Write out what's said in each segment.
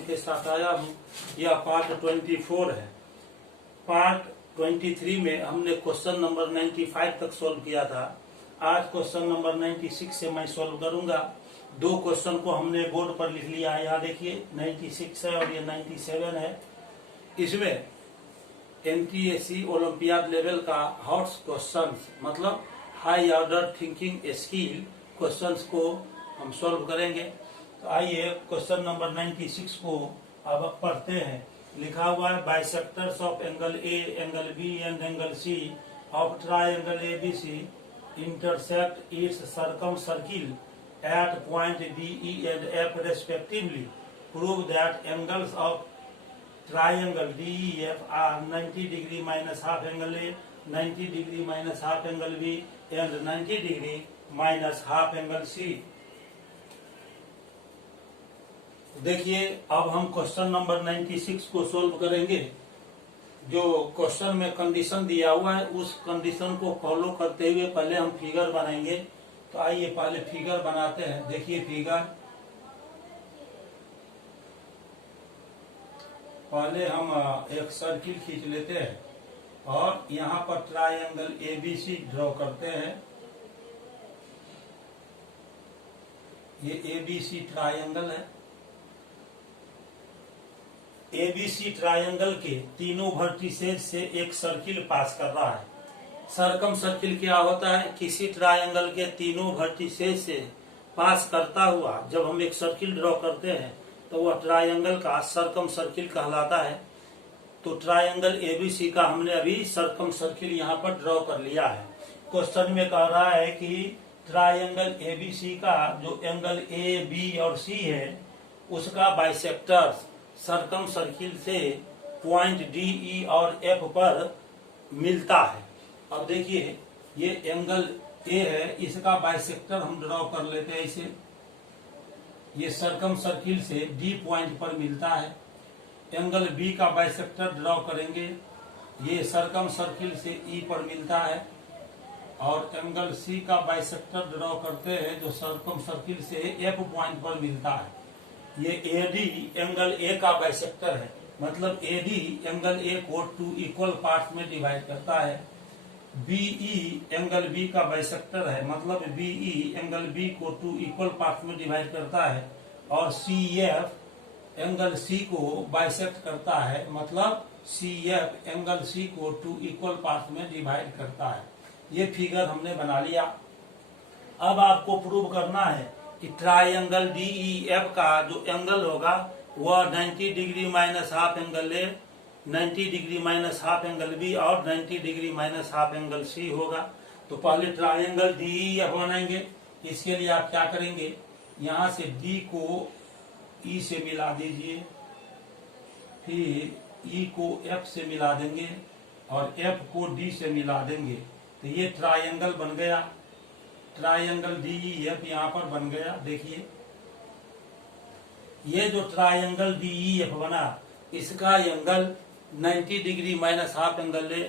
के साथ आया हूँ। यह पार्ट 24 है। पार्ट 23 में हमने क्वेश्चन नंबर 95 तक सॉल्व किया था। आज क्वेश्चन नंबर 96 से मैं सॉल्व करूंगा। दो क्वेश्चन को हमने बोर्ड पर लिख लिया है। यहाँ देखिए 96 है और ये 97 है। इसमें एनटीएससी ओलंपियाड लेवल का हॉट क्वेश्चंस मतलब high order thinking skill questions को हम सॉल्व करेंगे। तो आइए क्वेश्चन नंबर 96 को अब पढ़ते हैं। लिखा हुआ है bisectors of angle A, angle B and angle C of triangle ABC intersect its circumcircle at point D E and F respectively. Prove that angles of triangle DEF are 90 degree minus half angle A, 90 degree minus half angle B and 90 degree minus half angle C। देखिए अब हम question number 96 को solve करेंगे। जो question में condition दिया हुआ है उस कंडीशन को फॉलो करते हुए पहले हम फिगर बनाएंगे। तो आइए पहले फिगर बनाते हैं। देखिए फिगर, पहले हम एक सर्किल खींच लेते हैं और यहाँ पर ट्रायंगल एबीसी ड्रॉ करते हैं। ये एबीसी ट्रायंगल है। एबीसी ट्रायंगल के तीनों वर्टिसेस से एक सर्किल पास कर रहा है। सर्कम सर्किल क्या होता है? किसी ट्रायंगल के तीनों वर्टिसेस से पास करता हुआ जब हम एक सर्किल ड्रॉ करते हैं तो वह ट्रायंगल का सर्कम सर्किल कहलाता है। तो ट्रायंगल एबीसी का हमने अभी सर्कम सर्किल यहाँ पर ड्रॉ कर लिया है। क्वेश्चन में कह रहा है कि ट्रायंगल एबीसी का जो एंगल ए, बी और सी है उसका बाइसेक्टर सर्कम सर्किल से पॉइंट डी, ई और एफ पर मिलता है। अब देखिए ये एंगल ए है, इसका बाइसेक्टर हम ड्रॉ कर लेते हैं इसे। ये सर्कम सर्किल से डी पॉइंट पर मिलता है। एंगल बी का बाइसेक्टर ड्रॉ करेंगे, ये सर्कम सर्किल से ई पर मिलता है। और एंगल सी का बाइसेक्टर ड्रॉ करते हैं जो सर्कम सर्किल से एफ पॉइंट पर मिलता है। ये एडी एंगल ए का बाइसेक्टर है, मतलब एडी एंगल ए को 2 इक्वल पार्ट में डिवाइड करता है। बीई एंगल बी का बाइसेक्टर है, मतलब बीई एंगल बी को 2 इक्वल पार्ट में डिवाइड करता है। और सीएफ एंगल सी को बाइसेक्ट करता है, मतलब सीएफ एंगल सी को 2 इक्वल पार्ट में डिवाइड करता है। ये फिगर हमने बना लिया। अब आपको प्रूव करना है कि ट्राइंगल डीईएफ का जो एंगल होगा वह 90 degree minus half angle A, 90 degree minus half angle B और 90 degree minus half angle C होगा। तो पहले ट्रायंगल डीईएफ बनाएंगे। इसके लिए आप क्या करेंगे, यहाँ से डी को ई से मिला दीजिए, फिर ई को एफ से मिला देंगे और एफ को डी से मिला देंगे। तो ये ट्रायंगल बन गया। ट्रायंगल डीईएफ यहाँ पर बन गया। देखिए ये जो ट्रायंगल डीईएफ बना इसका angle 90 degree minus half angle A,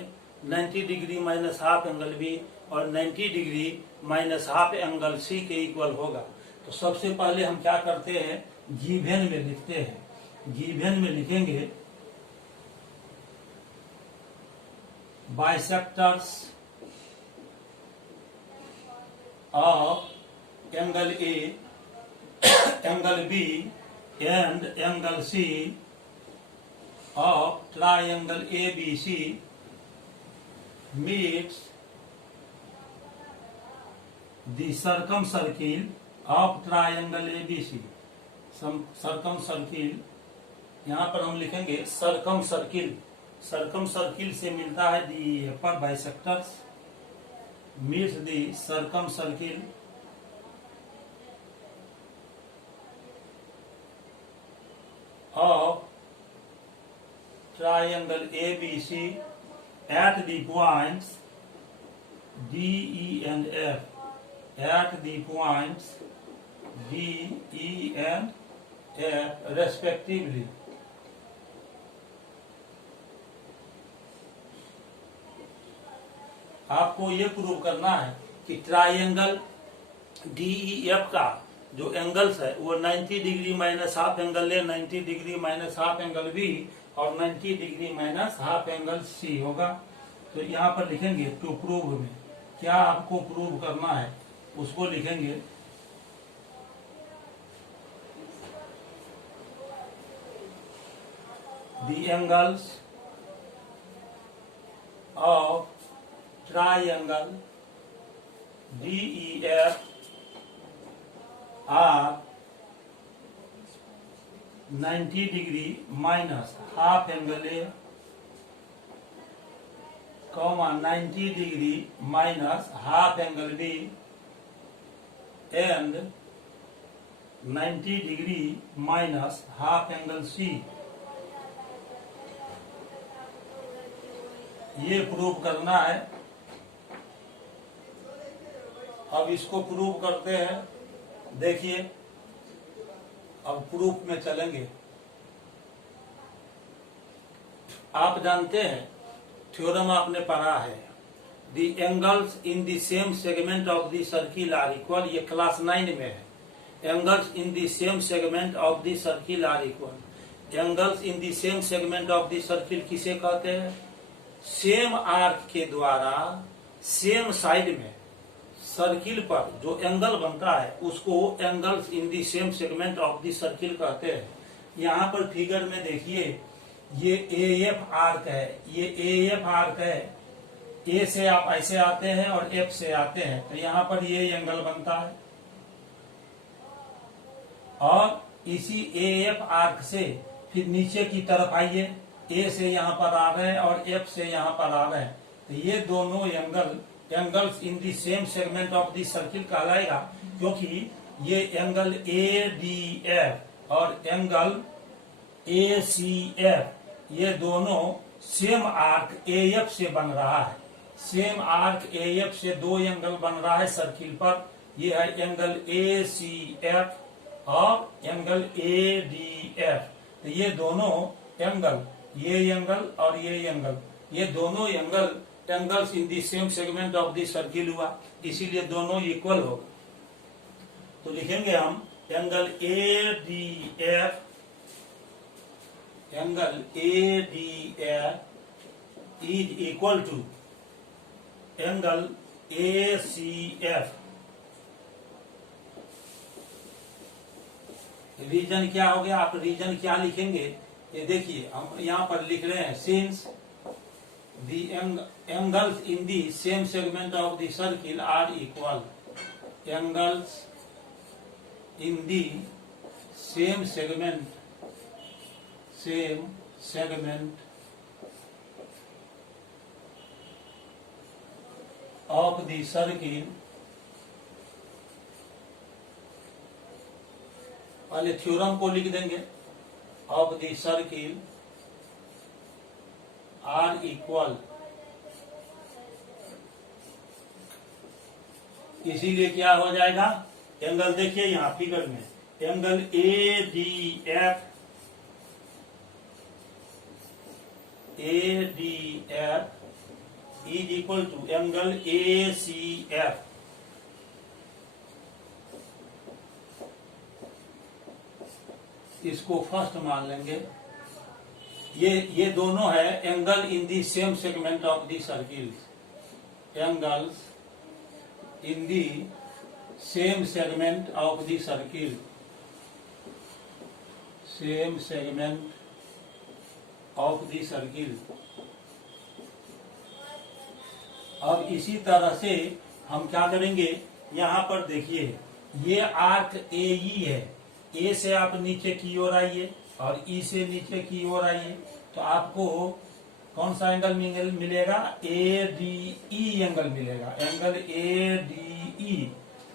90 degree minus half angle B और 90 degree minus half angle C के इक्वल होगा। तो सबसे पहले हम क्या करते हैं, गिवन में लिखते हैं। गिवन में लिखेंगे bisectors of angle A, angle B and angle C of triangle ABC meets the circumcircle of triangle ABC। Circumcircle यहाँ पर हम लिखेंगे सर्कम सर्किल। सर्कम सर्किल से मिलता है दी पर bisectors meets the circum circle of triangle ABC at the points D, E and F, at the points D, E and F respectively। आपको ये प्रूव करना है कि ट्रायंगल डीईएफ का जो एंगल्स है वो 90 degree minus half angle A, 90 degree minus half angle B और 90 degree minus half angle C होगा। तो यहाँ पर लिखेंगे टू प्रूव में क्या आपको प्रूव करना है उसको लिखेंगे। The angles of triangle DEF are 90 degree minus half angle A, 90 degree minus half angle B and 90 degree minus half angle C। ये प्रूव करना है। अब इसको प्रूव करते हैं। देखिए अब प्रूफ में चलेंगे। आप जानते हैं थ्योरम आपने पढ़ा है, the angles in the same segment of the circle are equal, ये क्लास 9 में है। Angles in the same segment of the circle are equal. Angles in the same segment of the circle किसे कहते हैं? Same arc के द्वारा same side में circle पर जो एंगल बनता है उसको angles in the same segment of the circle कहते हैं। यहाँ पर फिगर में देखिए ये एएफ आर्क है, ये एएफ आर्क है। ए से आप ऐसे आते हैं और एफ से आते हैं तो यहाँ पर ये एंगल बनता है। और इसी एएफ आर्क से फिर नीचे की तरफ आइए, ए से यहाँ पर आ रहे हैं और एफ से यहाँ पर आ रहे हैं तो ये दोनों angles in the same segment of the circle कहलाएगा, क्योंकि ये एंगल ए डी एफ और एंगल ए सी एफ ये दोनों सेम आर्क ए एफ से बन रहा है। सेम आर्क ए एफ से दो एंगल बन रहा है सर्किल पर। ये है एंगल ए सी एफ और एंगल ए डी एफ। तो ये दोनों एंगल, ये एंगल और ये एंगल, ये दोनों angles in the same segment of the circle हुआ, इसीलिए दोनों इक्वल होगा। तो लिखेंगे हम angle A D F, angle A D F is equal to angle A C F. Reason क्या हो गया? आप रीजन क्या लिखेंगे? ये देखिए हम यहाँ पर लिख रहे हैं since the angles in the same segment of the circle are equal. Angles in the same segment of the circle, पहले थ्योरम को लिख देंगे, of the circle are equal. इसीलिए क्या हो जाएगा? एंगल देखिए यहाँ फिगर में, angle A D F is equal to angle A C F. इसको फर्स्ट मान लेंगे। ये दोनों है angle in the same segment of the circle. Angles in the same segment of the circle, same segment of the circle. अब इसी तरह से हम क्या करेंगे? यहाँ पर देखिए ये आर्क ए ई है, ए से आप नीचे की ओर आइए और ई से नीचे की ओर आइए तो आपको कौन सा एंगल मिलेगा? ए डी ई एंगल मिलेगा, एंगल ए डी ई।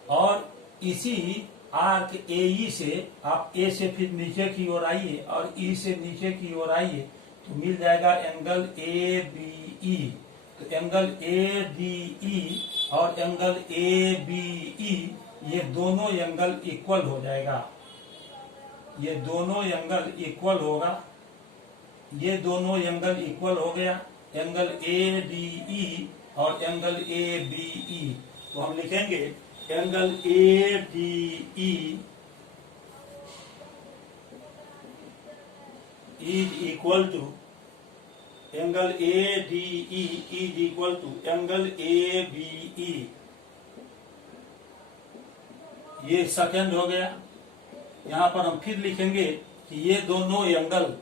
और इसी आर्क ए ई से आप ए से फिर नीचे की ओर आइए और ई से नीचे की ओर आइए तो मिल जाएगा एंगल ए बी ई। तो एंगल ए डी ई और एंगल ए बी ई ये दोनों एंगल इक्वल हो जाएगा। ये दोनों एंगल इक्वल होगा, ये दोनों एंगल इक्वल हो गया, एंगल ए डी ई और एंगल ए बी ई। तो हम लिखेंगे angle A D E is equal to angle A D E is equal to angle A B E. ये सेकंड हो गया। यहां पर हम फिर लिखेंगे कि ये दोनों angle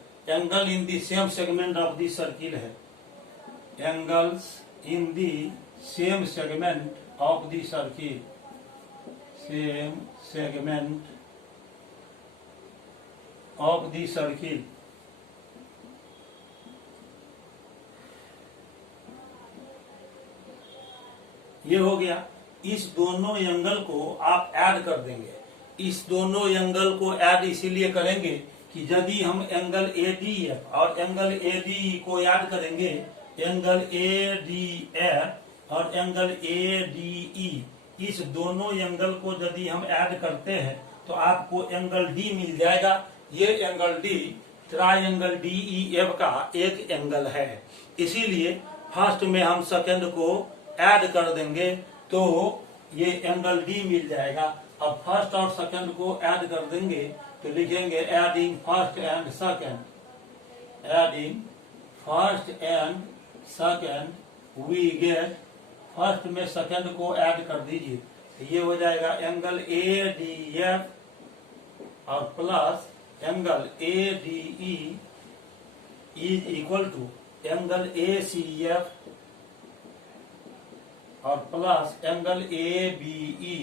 in the same segment of the circle है। Angles in the same segment of the circle, same segment of the circle. ये हो गया। इस दोनों एंगल को आप ऐड कर देंगे। इस दोनों एंगल को ऐड इसीलिए करेंगे कि यदि हम एंगल ADF और एंगल ADE को ऐड करेंगे, एंगल ADF और एंगल ADE, इस दोनों एंगल को यदि हम ऐड करते हैं तो आपको एंगल D मिल जाएगा। ये एंगल D ट्रायंगल DEF का एक एंगल है। इसीलिए फर्स्ट में हम सेकंड को ऐड कर देंगे तो ये एंगल D मिल जाएगा। अब फर्स्ट और सेकंड को ऐड कर देंगे तो लिखेंगे adding first and second, adding first and second we get, first में सेकंड को ऐड कर दीजिए तो ये हो जाएगा एंगल ADF और plus angle ADE is equal to angle ACF और प्लस एंगल ABE।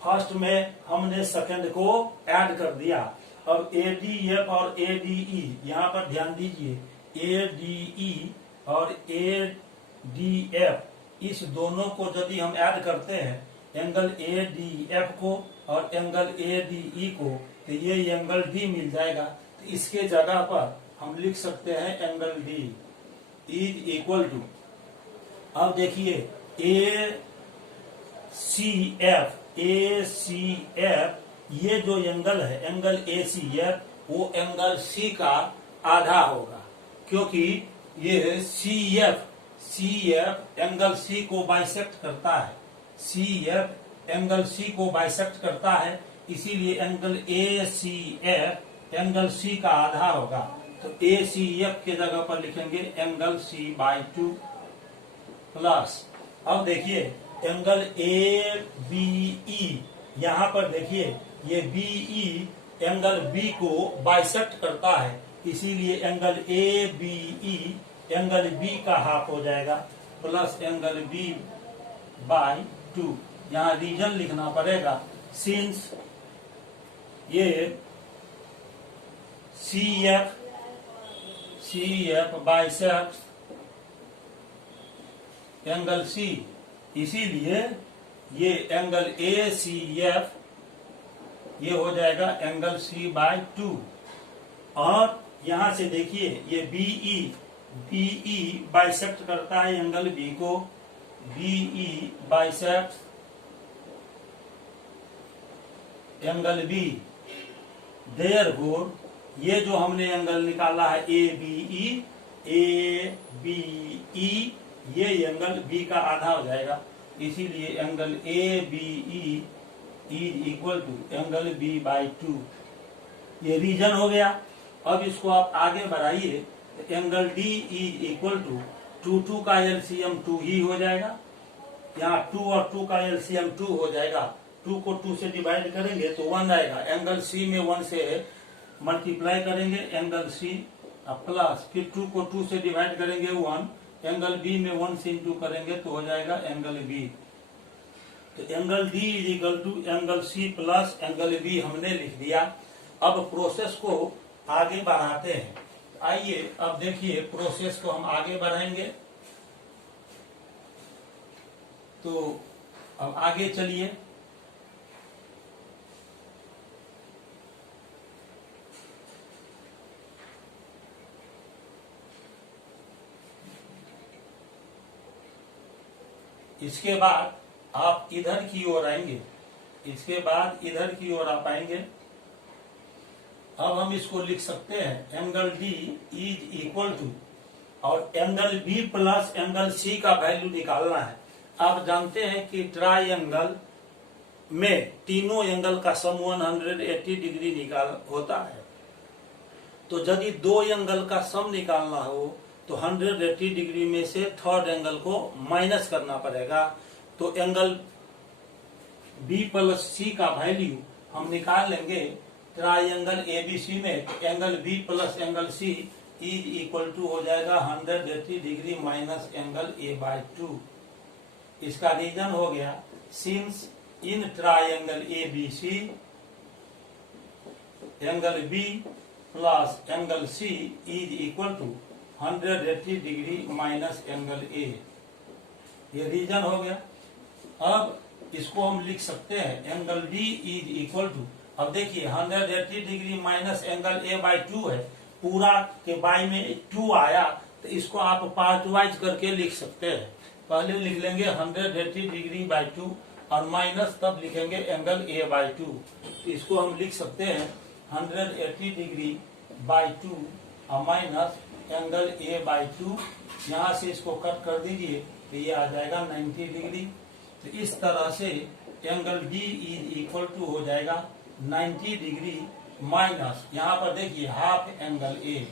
फर्स्ट में हमने सेकंड को ऐड कर दिया। अब ADF और ADE, यहाँ पर ध्यान दीजिए, ADE और ADF, इस दोनों को यदि हम ऐड करते हैं, एंगल ADF को और एंगल ADE को, तो ये एंगल D मिल जाएगा। तो इसके जगह पर हम लिख सकते हैं angle D is equal to, अब देखिए ACF, ये जो एंगल है एंगल ACF, वो एंगल C का आधा होगा, क्योंकि ये CF एंगल C को बाइसेक्ट करता है। CF एंगल C को बाइसेक्ट करता है, इसीलिए एंगल ACF एंगल C का आधा होगा। तो ACF के जगह पर लिखेंगे एंगल C/2 प्लस, अब देखिए एंगल ABE, यहाँ पर देखिए ये BE एंगल B को बाइसेक्ट करता है, इसीलिए एंगल ABE एंगल B का हाफ हो जाएगा प्लस एंगल B/2। यहाँ रीजन लिखना पड़ेगा, सिंस ये CF बाइसेक्ट एंगल C, इसीलिए ये एंगल ACF ये हो जाएगा एंगल C/2। और यहां से देखिए ये BE बाइसेक्ट करता है एंगल B को, BE bisect angle B। Therefore ये जो हमने एंगल निकाला है ABE, ये एंगल B का आधा हो जाएगा, इसीलिए angle ABE is equal to angle B/2। ये रीजन हो गया। अब इसको आप आगे बढ़ाइए तो angle D is equal to 2 का LCM 2 ही हो जाएगा। यहाँ 2 और 2 का LCM 2 हो जाएगा। 2 को 2 से डिवाइड करेंगे तो 1 आएगा। एंगल C में 1 से मल्टीप्लाई करेंगे एंगल C प्लस, फिर 2 को 2 से डिवाइड करेंगे 1, एंगल B में 1 से इंटू करेंगे तो हो जाएगा एंगल B। तो angle D is equal to angle C plus angle B हमने लिख दिया। अब प्रोसेस को आगे बढ़ाते हैं। आइए अब देखिए प्रोसेस को हम आगे बढ़ाएंगे। तो अब आगे चलिए। इसके बाद आप इधर की ओर आएंगे, इसके बाद इधर की ओर आप आएंगे। अब हम इसको लिख सकते हैं angle D is equal to, और angle B plus angle C का वैल्यू निकालना है। आप जानते हैं कि ट्रायंगल में तीनों एंगल का सम 180 डिग्री निकाल होता है। तो यदि दो एंगल का सम निकालना हो तो 180 डिग्री में से थर्ड एंगल को माइनस करना पड़ेगा। तो एंगल बी प्लस सी का वैल्यू हम निकाल लेंगे ट्राइंगल एबीसी में। तो angle B plus angle C is equal to हो जाएगा 180 degree minus angle A by 2। इसका रीजन हो गया since in triangle ABC angle B plus angle C is equal to 180 degree minus angle A. ये reason हो गया। अब इसको हम लिख सकते हैं angle D is equal to, अब देखिए 180 degree minus angle A by 2 है, पूरा के बाई में 2 आया, तो इसको आप पार्ट वाइज करके लिख सकते हैं। पहले लिख लेंगे 180 डिग्री बाई 2 और माइनस तब लिखेंगे एंगल ए बाई 2। तो इसको हम लिख सकते हैं 180 डिग्री बाई 2 और माइनस एंगल ए बाई 2। यहाँ से इसको कट कर दीजिए तो ये आ जाएगा 90 डिग्री। तो इस तरह से angle D is equal to हो जाएगा 90 डिग्री माइनस, यहाँ पर देखिए हाफ एंगल ए।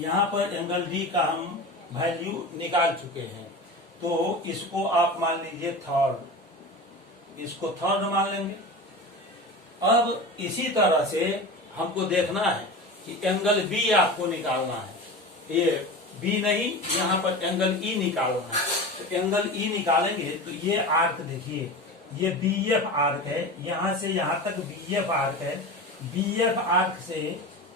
यहाँ पर एंगल डी का हम वैल्यू निकाल चुके हैं, तो इसको आप मान लीजिए थर्ड, इसको थर्ड मान लेंगे। अब इसी तरह से हमको देखना है कि एंगल बी आपको निकालना है, ये बी नहीं, यहाँ पर एंगल ई निकालना है। तो एंगल ई निकालेंगे तो ये आर्क देखिए, ये बी एफ आर्क है, यहाँ से यहाँ तक बी एफ आर्क है। बी एफ आर्क से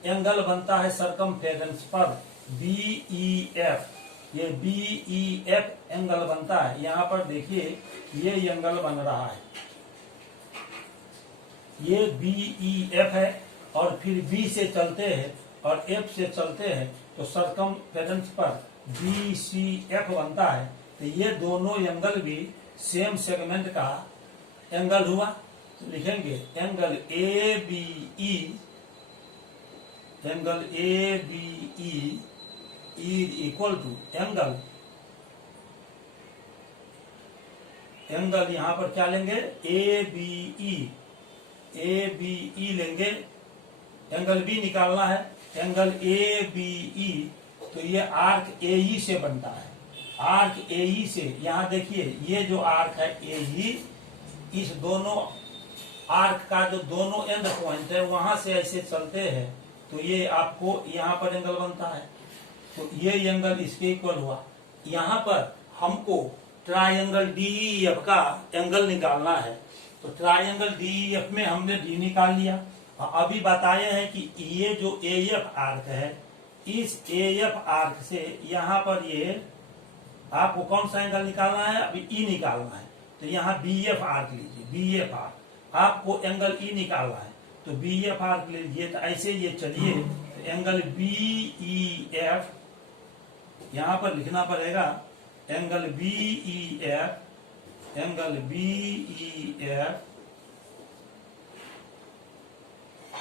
एंगल बनता है सरकमफेरेंस पर बी ई एफ, ये बी ई एफ एंगल बनता है। यहाँ पर देखिए ये एंगल बन रहा है, ये बी ई एफ है, और फिर बी से चलते हैं और एफ से चलते हैं तो सरकमफेरेंस पर बी सी एफ बनता है। तो ये दोनों एंगल भी सेम सेगमेंट का एंगल हुआ। तो लिखेंगे angle A B E, angle A B E is equal to angle, angle यहाँ पर क्या लेंगे ए बी ई, ए बी ई लेंगे, एंगल बी निकालना है, एंगल ए बी ई। तो ये आर्क ए ई से बनता है, आर्क ए ई से, यहाँ देखिए ये जो आर्क है ए ई, इस दोनों आर्क का जो दोनों एंड पॉइंट है वहां से ऐसे चलते हैं तो ये आपको यहाँ पर एंगल बनता है। तो ये एंगल इसके इक्वल हुआ। यहाँ पर हमको ट्राइंगल डी एफ का एंगल निकालना है, तो ट्राइंगल डी एफ में हमने डी निकाल लिया। अभी बताए हैं कि ये जो ए एफ आर्क है, इस ए एफ आर्क से यहाँ पर ये आपको कौन सा एंगल निकालना है, अभी ई निकालना है। तो यहाँ बी एफ आर्क लीजिए, बी एफ आर्क आपको एंगल ई निकालना है, तो बी एफ आर्क लीजिए। तो ऐसे ये चलिए, तो एंगल बी ई एफ यहाँ पर लिखना पड़ेगा, angle B E F, angle B E F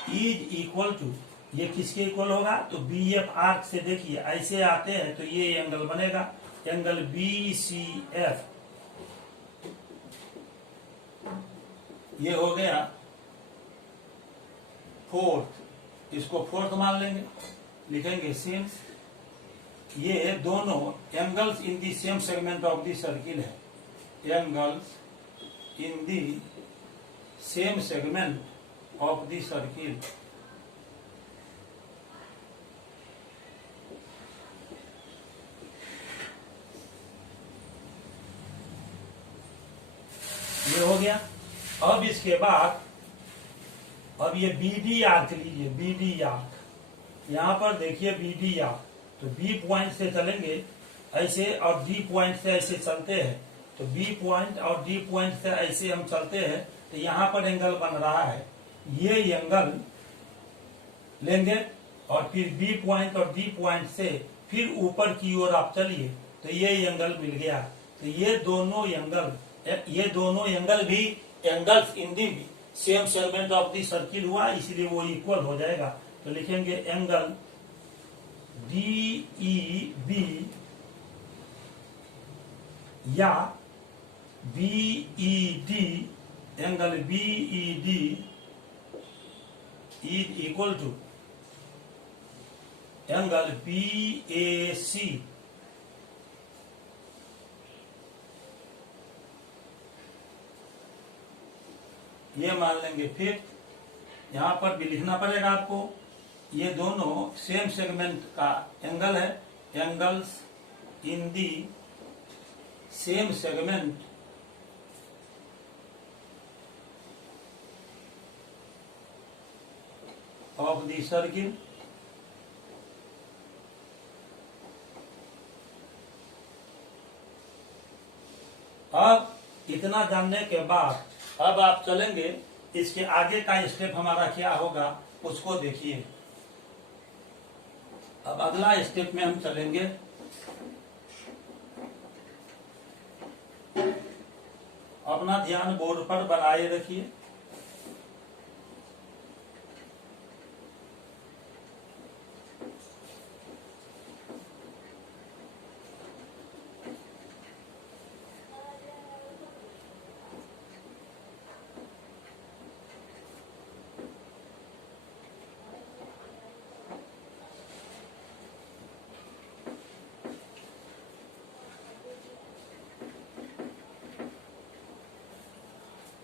is equal to, ये किसके इक्वल होगा, तो बी एफ आर्क से देखिए ऐसे आते हैं तो ये एंगल बनेगा, एंगल बी सी एफ, ये हो गया फोर्थ, इसको फोर्थ मान लेंगे। लिखेंगे सिंस ये दोनों angles in the same segment of the circle है, angles in the same segment of the circle, ये हो गया। अब इसके बाद अब ये बी डी आर्क लीजिए, बी डी आर्क, यहाँ पर देखिए बी डी आर्क, तो बी पॉइंट से चलेंगे ऐसे और डी पॉइंट से ऐसे चलते हैं, तो बी पॉइंट और डी पॉइंट से ऐसे हम चलते हैं तो यहाँ पर एंगल बन रहा है, ये एंगल लेंगे और फिर बी पॉइंट और डी पॉइंट से फिर ऊपर की ओर आप चलिए तो ये एंगल मिल गया। तो ये दोनों एंगल भी angles in the same segment of the circle हुआ, इसलिए वो इक्वल हो जाएगा। तो लिखेंगे एंगल डी ई बी या B E D, angle B E D is equal to angle BAC ये मान लेंगे। फिर यहां पर भी लिखना पड़ेगा आपको, ये दोनों सेम सेगमेंट का एंगल है, angles in the same segment of the circle अब इतना जानने के बाद अब आप चलेंगे, इसके आगे का स्टेप हमारा क्या होगा उसको देखिए। अब अगला स्टेप में हम चलेंगे। अपना ध्यान बोर्ड पर बनाए रखिए।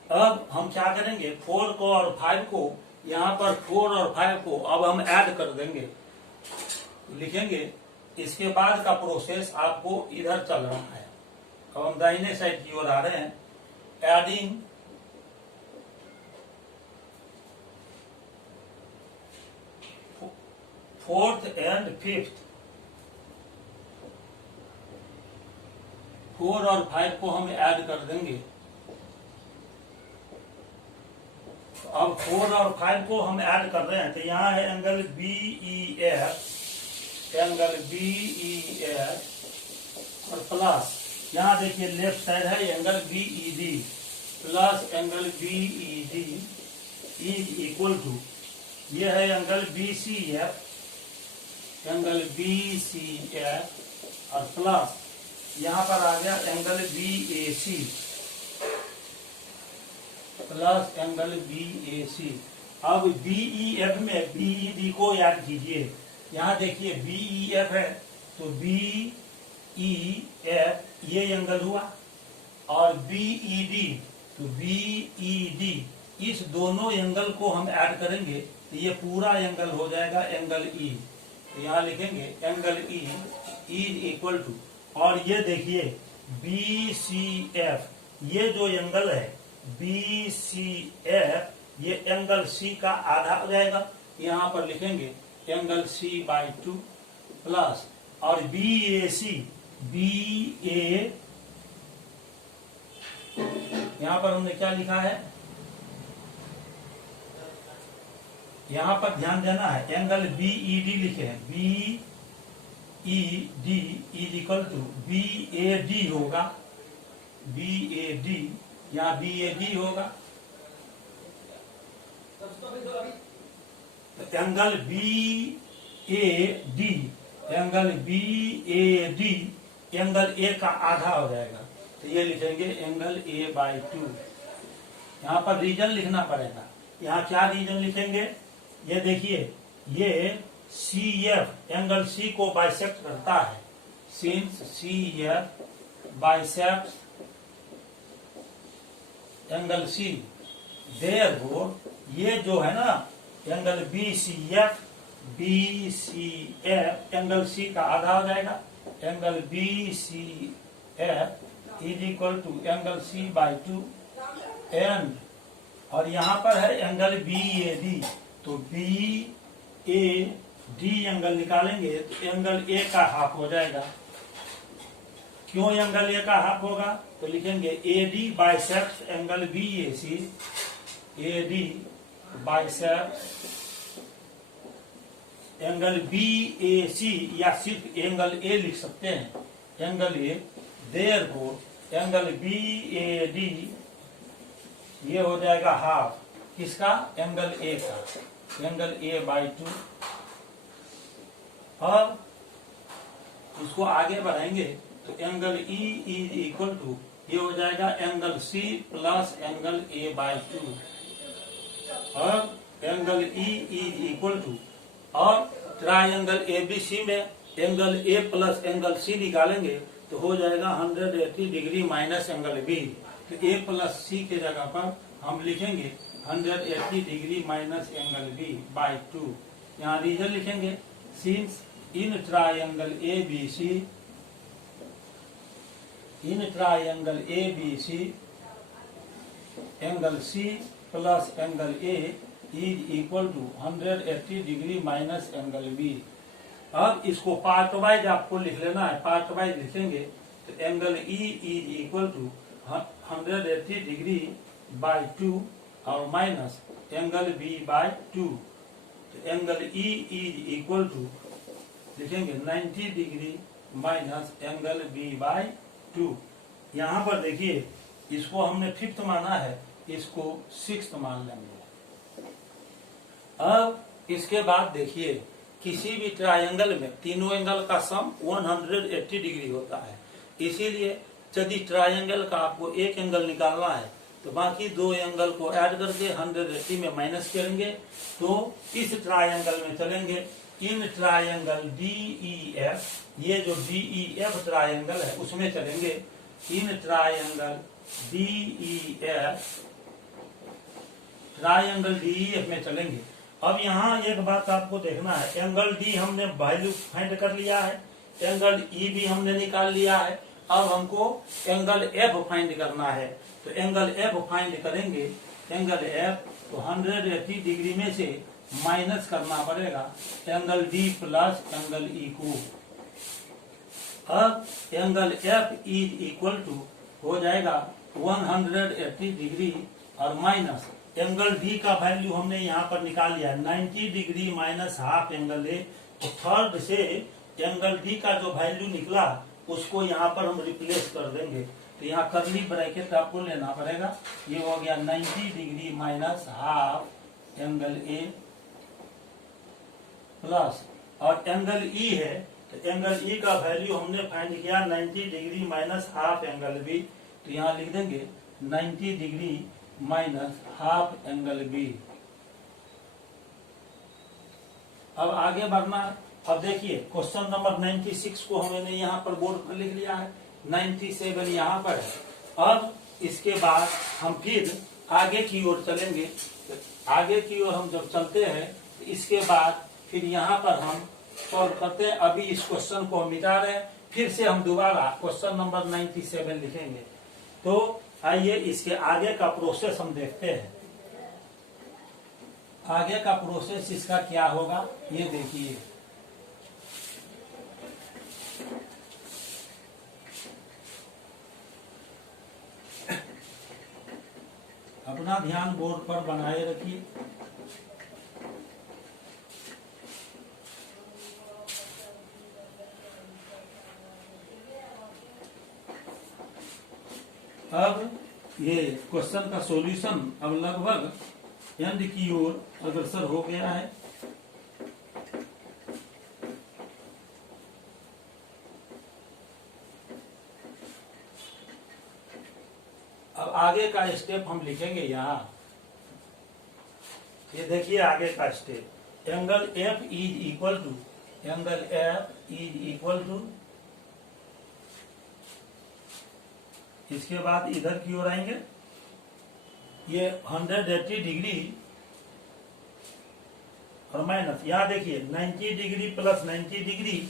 अब हम क्या करेंगे, 4 को और 5 को, यहाँ पर 4 और 5 को अब हम ऐड कर देंगे, लिखेंगे। इसके बाद का प्रोसेस आपको इधर चल रहा है। अब हम दाहिने साइड की ओर आ रहे हैं। एडिंग फोर्थ एंड फिफ्थ, 4 और 5 को हम ऐड कर देंगे। अब 4 और 5 को हम ऐड कर रहे हैं, तो यहाँ है एंगल BEF, एंगल BEF और प्लस यहाँ देखिए लेफ्ट साइड है angle BED plus angle BED is equal to, ये है एंगल BCF, एंगल BCF और प्लस यहाँ पर आ गया angle BAC plus angle BAC। अब BEF में BED को याद कीजिए। यहाँ देखिए BEF है तो BEF ये एंगल हुआ, और BED तो BED, इस दोनों एंगल को हम ऐड करेंगे तो ये पूरा एंगल हो जाएगा एंगल E। तो यहाँ लिखेंगे angle E is equal to, और ये देखिए BCF, ये जो एंगल है BCF, ये एंगल C का आधा हो जाएगा। यहाँ पर लिखेंगे एंगल C/2 प्लस, और BAC, BA, यहाँ पर हमने क्या लिखा है, यहाँ पर ध्यान देना है, एंगल BED लिखे हैं, BED is equal to BAD होगा, BAD, यहाँ BAD होगा। Angle BAD, angle BAD angle A का आधा हो जाएगा, तो ये लिखेंगे एंगल A/2। यहाँ पर रीजन लिखना पड़ेगा। यहाँ क्या रीजन लिखेंगे, ये देखिए, ये CF एंगल C को बाइसेक्ट करता है, since CF bisect angle C, therefore ये जो है ना एंगल BCF एंगल C का आधा हो जाएगा, angle BCF is equal to angle C/2 and, और यहाँ पर है एंगल BAD, तो BAD एंगल निकालेंगे तो एंगल A का हाफ हो जाएगा। क्यों एंगल A का हाफ होगा, तो लिखेंगे AD bisect angle BAC, AD bisect angle BAC, या सिर्फ एंगल A लिख सकते हैं, angle A, therefore angle BAD ये हो जाएगा हाफ, किसका, एंगल A का, एंगल A/2। अब इसको आगे बढ़ाएंगे तो angle E is equal to, ये हो जाएगा angle C plus angle A/2। अब angle E is equal to, और ट्रायंगल एबीसी में angle A plus angle C निकालेंगे तो हो जाएगा 180 डिग्री माइनस एंगल बी। तो ए प्लस सी के जगह पर हम लिखेंगे 180 degree minus angle B by 2। यहाँ रीजन लिखेंगे, since in triangle A B C angle C plus angle A is equal to 180 degree minus angle B. अब इसको पार्ट वाइज आपको लिख लेना है, पार्ट वाइज लिखेंगे तो angle E is equal to 180 degree by 2 और माइनस एंगल बी बाई 2। तो angle E is equal to लिखेंगे 90 degree minus angle B by 2। यहाँ पर देखिए, इसको हमने फिफ्थ माना है, इसको सिक्स्थ मान लेंगे। अब इसके बाद देखिए, किसी भी ट्रायंगल में तीनों एंगल का सम 180 डिग्री होता है। इसीलिए यदि ट्रायंगल का आपको एक एंगल निकालना है तो बाकी दो एंगल को ऐड करके 180 में माइनस करेंगे तो इस ट्रायंगल में चलेंगे। इन ट्रायंगल DEF, ये जो DEF ट्रायंगल है उसमें चलेंगे। इन ट्रायंगल DEF में चलेंगे। अब यहाँ एक बात आपको देखना है, एंगल डी हमने वैल्यू फाइंड कर लिया है, एंगल ई भी हमने निकाल लिया है। अब हमको एंगल एफ फाइंड करना है, तो एंगल एफ फाइंड करेंगे। एंगल एफ तो 180 डिग्री में से माइनस करना पड़ेगा angle D plus angle E को। अब angle F is equal to हो जाएगा 180 डिग्री और माइनस एंगल डी का वैल्यू हमने यहाँ पर निकाल लिया 90 degree minus half angle A. तो थर्ड से एंगल डी का जो वैल्यू निकला उसको यहाँ पर हम रिप्लेस कर देंगे। तो यहाँ कर्ली ब्रैकेट आपको लेना पड़ेगा। ये हो गया 90 degree minus half angle A plus, और एंगल ई है तो एंगल ई का वैल्यू हमने फाइंड किया 90 degree minus half angle B. तो यहाँ लिख देंगे 90 degree minus half angle B. अब आगे बढ़ना है। अब देखिए, क्वेश्चन नंबर 96 को हमने यहाँ पर बोर्ड पर लिख लिया है, 97 यहाँ पर है। अब इसके बाद हम फिर आगे की ओर चलेंगे। आगे की ओर हम जब चलते हैं तो इसके बाद फिर यहाँ पर हम सॉल्व करते हैं। अभी इस क्वेश्चन को हम मिटा रहे हैं, फिर से हम दोबारा क्वेश्चन नंबर 97 लिखेंगे। तो आइए इसके आगे का प्रोसेस हम देखते हैं। आगे का प्रोसेस इसका क्या होगा ये देखिए। अपना ध्यान बोर्ड पर बनाए रखिए। अब ये क्वेश्चन का सॉल्यूशन अब लगभग एंड की ओर अग्रसर हो गया है। अब आगे का स्टेप हम लिखेंगे यहाँ। ये देखिए आगे का step, angle F is equal to, angle F is equal to, इसके बाद इधर की ओर आएंगे, ये 180 डिग्री और माइनस, यहाँ देखिए 90 डिग्री प्लस 90 डिग्री,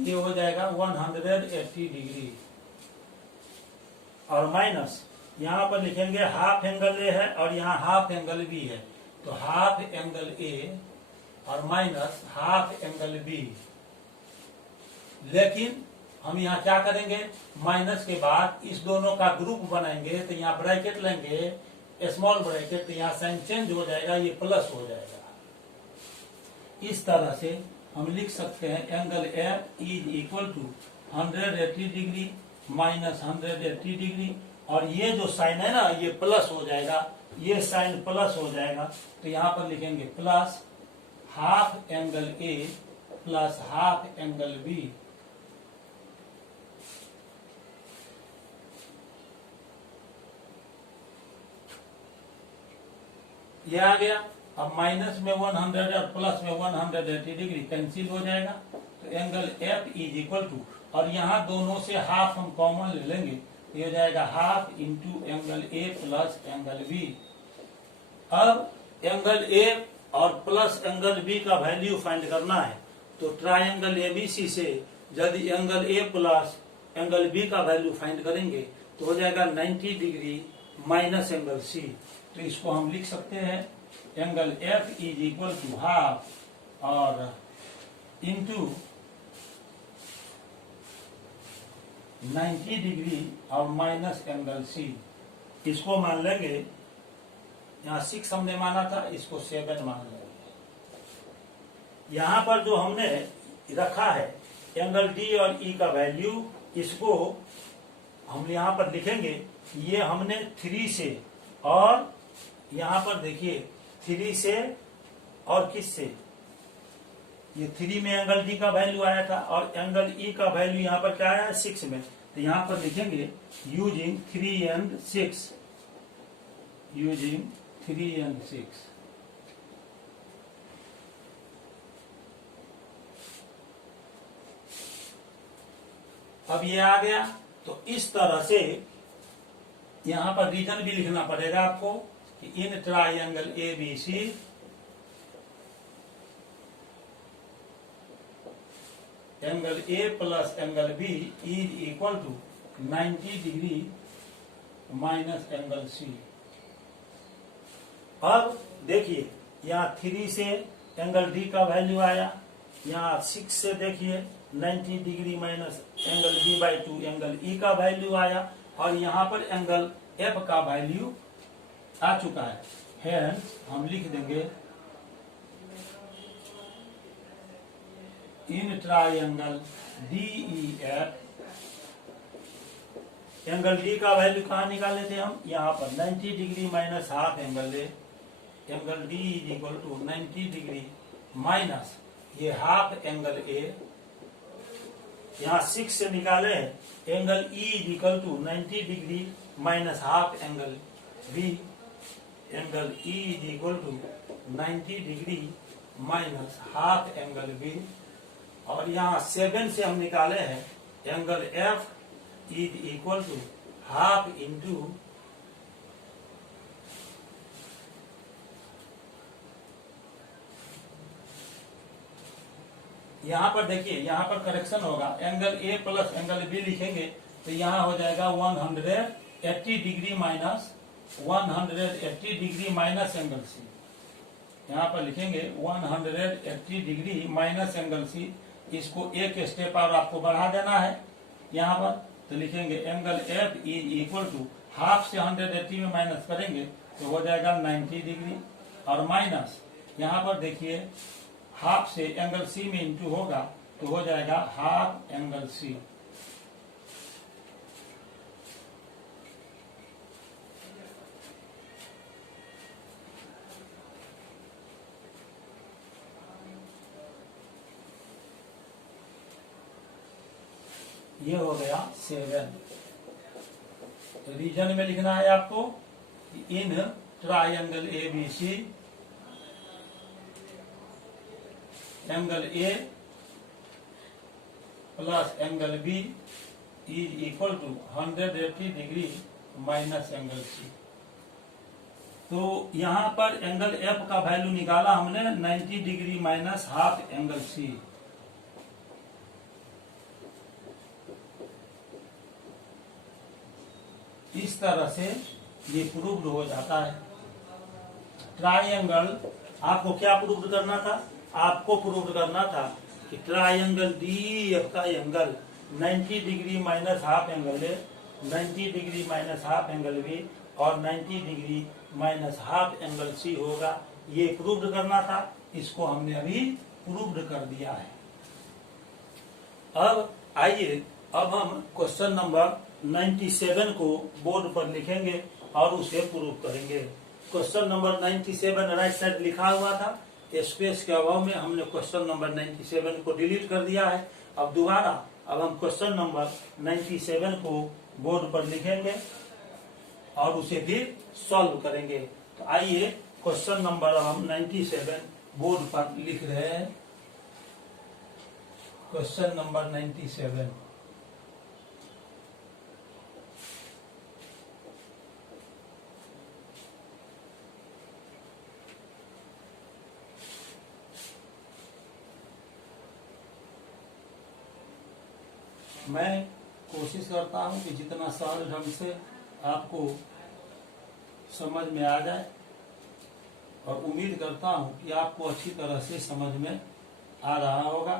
ये हो जाएगा 180 डिग्री और माइनस यहाँ पर लिखेंगे हाफ एंगल ए है और यहाँ हाफ एंगल बी है, तो हाफ एंगल ए और माइनस हाफ एंगल बी। लेकिन हम यहाँ क्या करेंगे, माइनस के बाद इस दोनों का ग्रुप बनाएंगे, तो यहाँ ब्रैकेट लेंगे स्मॉल ब्रैकेट, तो यहाँ साइन चेंज हो जाएगा, ये प्लस हो जाएगा। इस तरह से हम लिख सकते हैं angle F is equal to 180 degree minus 180 degree, और ये जो साइन है ना ये प्लस हो जाएगा, ये साइन प्लस हो जाएगा, तो यहाँ पर लिखेंगे plus half angle A plus half angle B. ये आ गया। अब माइनस में 100 और प्लस में 180 डिग्री कैंसिल हो जाएगा, तो angle F is equal to, और यहाँ दोनों से हाफ हम कॉमन ले लेंगे, ये हो जाएगा half into angle A plus angle B. अब एंगल ए और प्लस एंगल बी का वैल्यू फाइंड करना है, तो ट्रायंगल एबीसी से यदि angle A plus angle B का वैल्यू फाइंड करेंगे तो हो जाएगा 90 डिग्री माइनस एंगल सी। तो इसको हम लिख सकते हैं angle F is equal to half और इंटू 90 डिग्री और माइनस एंगल सी। इसको मान लेंगे, यहाँ 6 हमने माना था, इसको 7 मान लेंगे। यहाँ पर जो हमने रखा है एंगल डी और ई का वैल्यू, इसको हम यहाँ पर लिखेंगे, ये हमने 3 से, और यहाँ पर देखिए 3 से और किस से, ये 3 में एंगल डी का वैल्यू आया था और एंगल ई का वैल्यू यहाँ पर क्या आया है 6 में, तो यहाँ पर लिखेंगे यूजिंग 3 and 6, यूजिंग 3 and 6। अब ये आ गया, तो इस तरह से यहां पर रीजन भी लिखना पड़ेगा आपको कि in triangle A B C angle A plus angle B is equal to 90 degree minus angle C. अब देखिए यहाँ 3 से एंगल डी का वैल्यू आया, यहाँ 6 से देखिए 90 degree minus angle B by 2 angle E का वैल्यू आया, और यहाँ पर एंगल एफ का वैल्यू आ चुका है। हेंस हम लिख देंगे in triangle D E F, angle D का वैल्यू कहाँ निकाले थे हम, यहाँ पर 90 degree minus half angle A, angle D is equal to 90 degree minus ये हाफ एंगल ए, यहाँ 6 से निकाले angle E is equal to 90 degree minus half angle B, angle E is equal to 90 degree minus half angle B, और यहाँ 7 से हम निकाले हैं angle F is equal to half into यहाँ पर देखिए, यहाँ पर करेक्शन होगा, angle A plus angle B लिखेंगे तो यहाँ हो जाएगा 180 degree minus 180 degree minus angle C. यहाँ पर लिखेंगे 180 डिग्री माइनस एंगल सी। इसको एक स्टेप और आपको बढ़ा देना है यहाँ पर, तो लिखेंगे angle F is equal to half से 180 में माइनस करेंगे तो हो जाएगा 90 डिग्री, और माइनस यहाँ पर देखिए हाफ से एंगल सी में इंटू होगा तो हो जाएगा हाफ एंगल सी। ये हो गया 7। रीजन में लिखना है आपको in triangle A B C angle A plus angle B is equal to 180 degree minus angle C. तो यहाँ पर एंगल एफ का वैल्यू निकाला हमने 90 degree minus half angle C. इस तरह से ये प्रूव्ड हो जाता है। ट्रायंगल आपको क्या प्रूव्ड करना था, आपको प्रूव्ड करना था कि ट्रायंगल डी एफ का angle 90 degree minus half angle A, 90 degree minus half angle B और 90 degree minus half angle C होगा। ये प्रूव्ड करना था, इसको हमने अभी प्रूव्ड कर दिया है। अब आइए, अब हम क्वेश्चन नंबर 97 को बोर्ड पर लिखेंगे और उसे प्रूव करेंगे। क्वेश्चन नंबर 97 राइट साइड लिखा हुआ था, स्पेस के अभाव में हमने क्वेश्चन नंबर 97 को डिलीट कर दिया है। अब दोबारा अब हम क्वेश्चन नंबर 97 को बोर्ड पर लिखेंगे और उसे फिर सॉल्व करेंगे। तो आइए क्वेश्चन नंबर हम 97 बोर्ड पर लिख रहे हैं। Question number 97। मैं कोशिश करता हूं कि जितना सरल ढंग से आपको समझ में आ जाए, और उम्मीद करता हूं कि आपको अच्छी तरह से समझ में आ रहा होगा।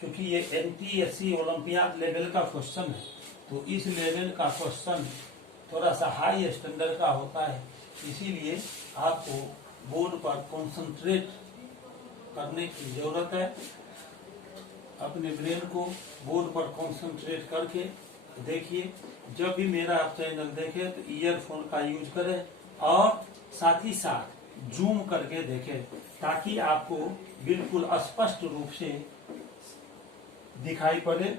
क्योंकि ये एनटीएससी ओलंपियाड लेवल का क्वेश्चन है, तो इस लेवल का क्वेश्चन थोड़ा सा हाई स्टैंडर्ड का होता है, इसीलिए आपको बोर्ड पर कंसंट्रेट करने की जरूरत है। अपने ब्रेन को बोर्ड पर कंसंट्रेट करके देखिए। जब भी मेरा आप चैनल देखें तो ईयरफोन का यूज करें, और साथ ही साथ जूम करके देखें, ताकि आपको बिल्कुल स्पष्ट रूप से दिखाई पड़े।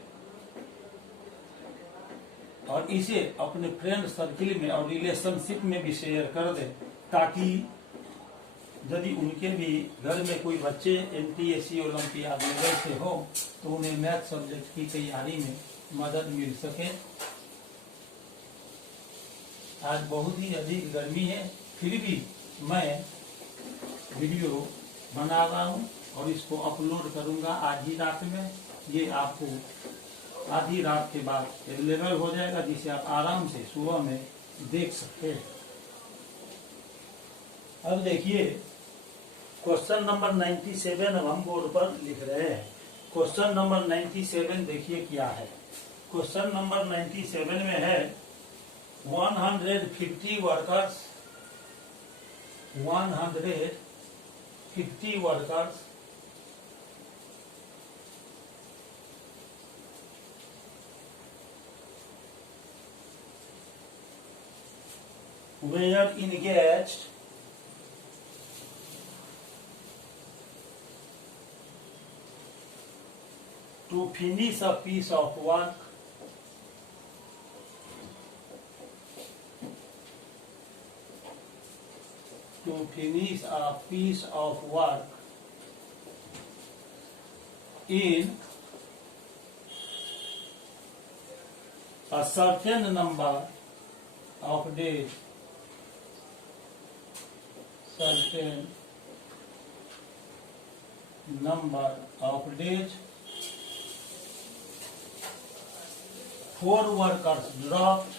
और इसे अपने फ्रेंड सर्किल में और रिलेशनशिप में भी शेयर कर दे, ताकि यदि उनके भी घर में कोई बच्चे एनटीएससी ओलंपियाड लेवल से हो तो उन्हें मैथ सब्जेक्ट की तैयारी में मदद मिल सके। आज बहुत ही अधिक गर्मी है, फिर भी मैं वीडियो बना रहा हूँ और इसको अपलोड करूंगा आज ही रात में। ये आपको आधी रात के बाद अवेलेबल हो जाएगा, जिसे आप आराम से सुबह में देख सकते हैं। अब देखिए क्वेश्चन नंबर 97 अब हम बोर्ड पर लिख रहे हैं। क्वेश्चन नंबर 97 देखिए क्या है। क्वेश्चन नंबर 97 में है 150 workers 150 workers were engaged to finish a piece of work in a certain number of days. Four workers dropped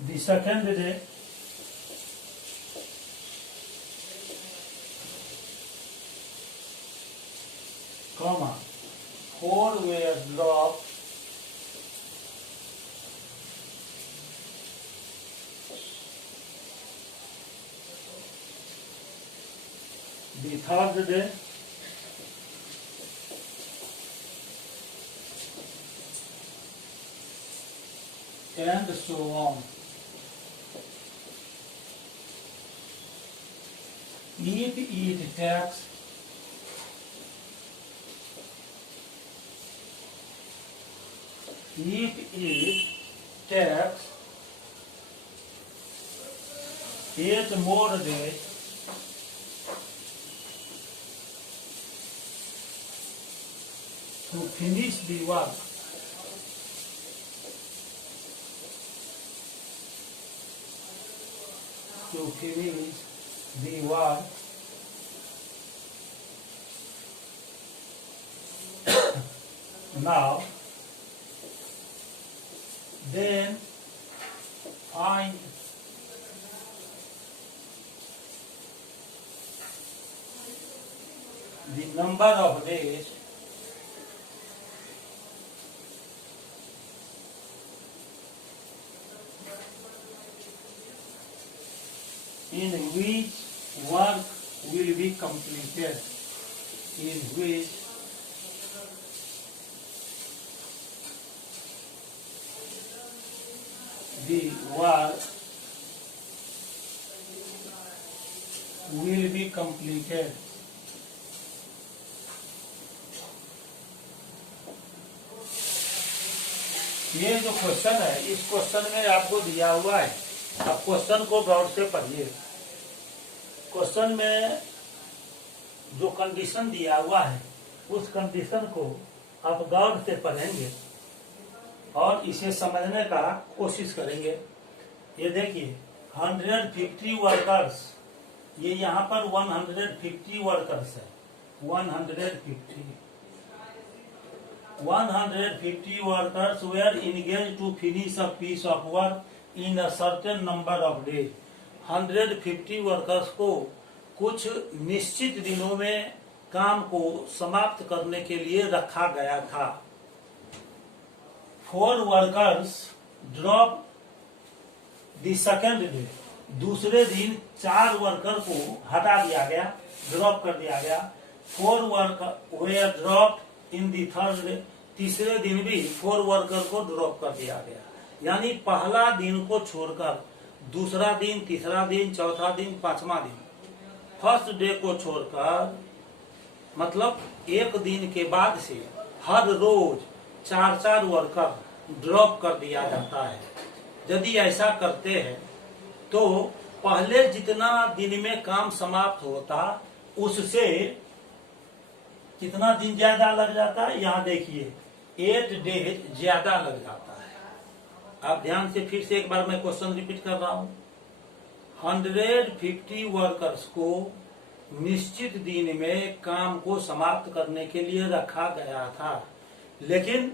the second day. Four were dropped the third day. And so on. It takes takes 8 more days to finish the work. Now, then find the number of days in which work will be completed. The work will be completed. ये जो question है, इस question में आपको दिया हुआ है, आप क्वेश्चन को गौर से पढ़िए। क्वेश्चन में जो कंडीशन दिया हुआ है उस कंडीशन को आप गौर से पढ़ेंगे और इसे समझने का कोशिश करेंगे। ये देखिए 150 वर्कर्स, ये यहाँ पर 150 वर्कर्स है। 150 workers were engaged to finish a piece of work in a certain number of days. 150 workers को कुछ निश्चित दिनों में काम को समाप्त करने के लिए रखा गया था। 4 workers drop the second day, दूसरे दिन 4 वर्कर को हटा दिया गया, ड्रॉप कर दिया गया। 4 worker were dropped in the third day, तीसरे दिन भी 4 वर्कर को ड्रॉप कर दिया गया। यानी पहला दिन को छोड़कर दूसरा दिन, तीसरा दिन, चौथा दिन, पांचवा दिन, फर्स्ट डे को छोड़कर, मतलब एक दिन के बाद से हर रोज 4 वर्कर ड्रॉप कर दिया जाता है। यदि ऐसा करते हैं तो पहले जितना दिन में काम समाप्त होता उससे कितना दिन ज्यादा लग जाता है, यहाँ देखिए 8 डेज ज्यादा लग जाता है। आप ध्यान से फिर से एक बार मैं क्वेश्चन रिपीट कर रहा हूं। 150 वर्कर्स को निश्चित दिन में काम को समाप्त करने के लिए रखा गया था, लेकिन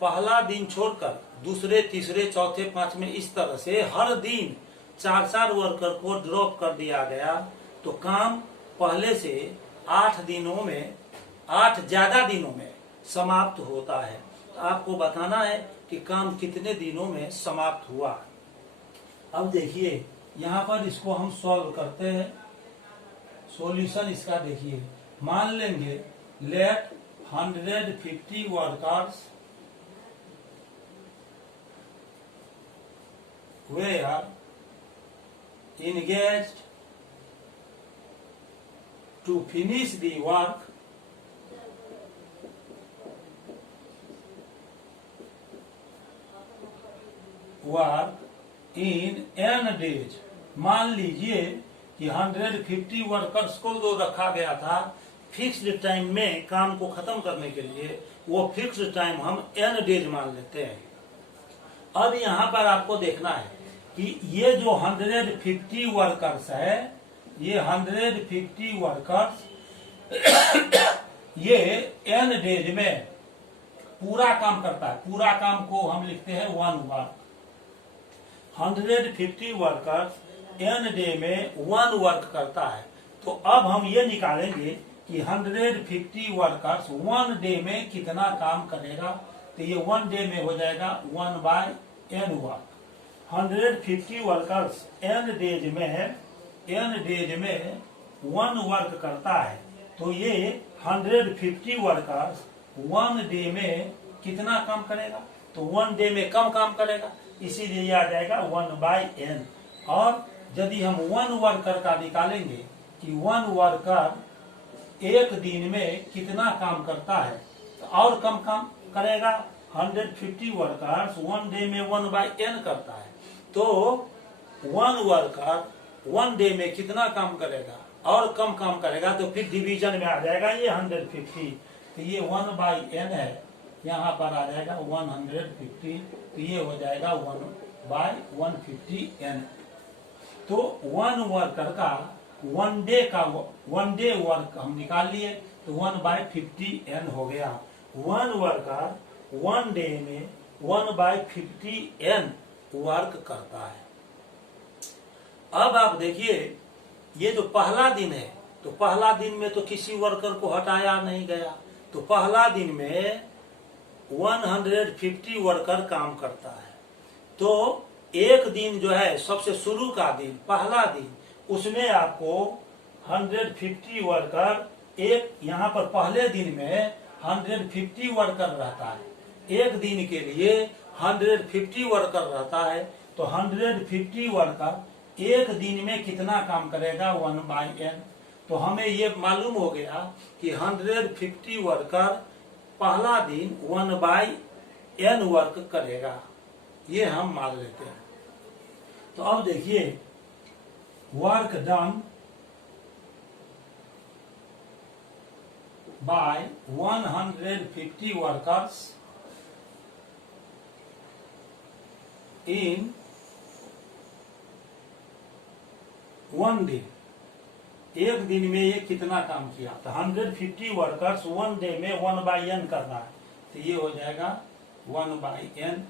पहला दिन छोड़कर दूसरे, तीसरे, चौथे, पांचवें इस तरह से हर दिन 4 वर्कर को ड्रॉप कर दिया गया। तो काम पहले से 8 दिनों में, 8 ज्यादा दिनों में समाप्त होता है। तो आपको बताना है कि काम कितने दिनों में समाप्त हुआ। अब देखिए यहाँ पर इसको हम सॉल्व करते हैं। सॉल्यूशन इसका देखिए, मान लेंगे let 150 workers were engaged to finish the work in n days। मान लीजिए कि 150 वर्कर्स को जो रखा गया था फिक्स्ड टाइम में काम को खत्म करने के लिए, वो फिक्स्ड टाइम हम n डेज मान लेते हैं। अब यहाँ पर आपको देखना है कि ये जो 150 वर्कर्स है, ये 150 वर्कर्स ये n डेज में पूरा काम करता है। पूरा काम को हम लिखते हैं 1 वर्क। 150 वर्कर्स n डे में 1 वर्क करता है। तो अब हम ये निकालेंगे कि 150 वर्कर्स 1 डे में कितना काम करेगा। तो ये 1 डे में हो जाएगा 1/n work. 150 workers n days में 1 वर्क करता है। तो ये 150 वर्कर्स 1 डे में कितना काम करेगा, तो 1 डे में कम काम करेगा, इसीलिए आ जाएगा 1/n। और यदि हम 1 वर्कर का निकालेंगे कि 1 वर्कर एक दिन में कितना काम करता है, तो और कम काम करेगा। 150 वर्कर्स 1 डे में 1/n करता है, तो 1 वर्कर 1 डे में कितना काम करेगा और कम काम करेगा, तो फिर डिवीजन में आ जाएगा ये 150। तो ये 1/n है, यहाँ पर आ जाएगा 150। तो ये हो जाएगा 1/150n। तो 1 वर्कर का 1 डे वर्क हम निकाल लिए, तो 1/50n हो गया। 1 वर्कर 1 डे में 1/50n वर्क करता है। अब आप देखिए ये जो पहला दिन है, तो पहला दिन में तो किसी वर्कर को हटाया नहीं गया, तो पहला दिन में 150 वर्कर काम करता है। तो एक दिन जो है सबसे शुरू का दिन, पहला दिन, उसमें आपको 150 वर्कर, एक यहाँ पर पहले दिन में 150 वर्कर रहता है। एक दिन के लिए 150 वर्कर रहता है, तो 150 वर्कर एक दिन में कितना काम करेगा 1/n। तो हमें ये मालूम हो गया कि 150 वर्कर पहला दिन 1/n वर्क करेगा, ये हम मान लेते हैं। तो अब देखिए work done by 150 workers in one day। एक दिन में ये कितना काम किया? तो 150 वर्कर्स 1 डे में 1/n करना है, तो ये हो जाएगा 1/n।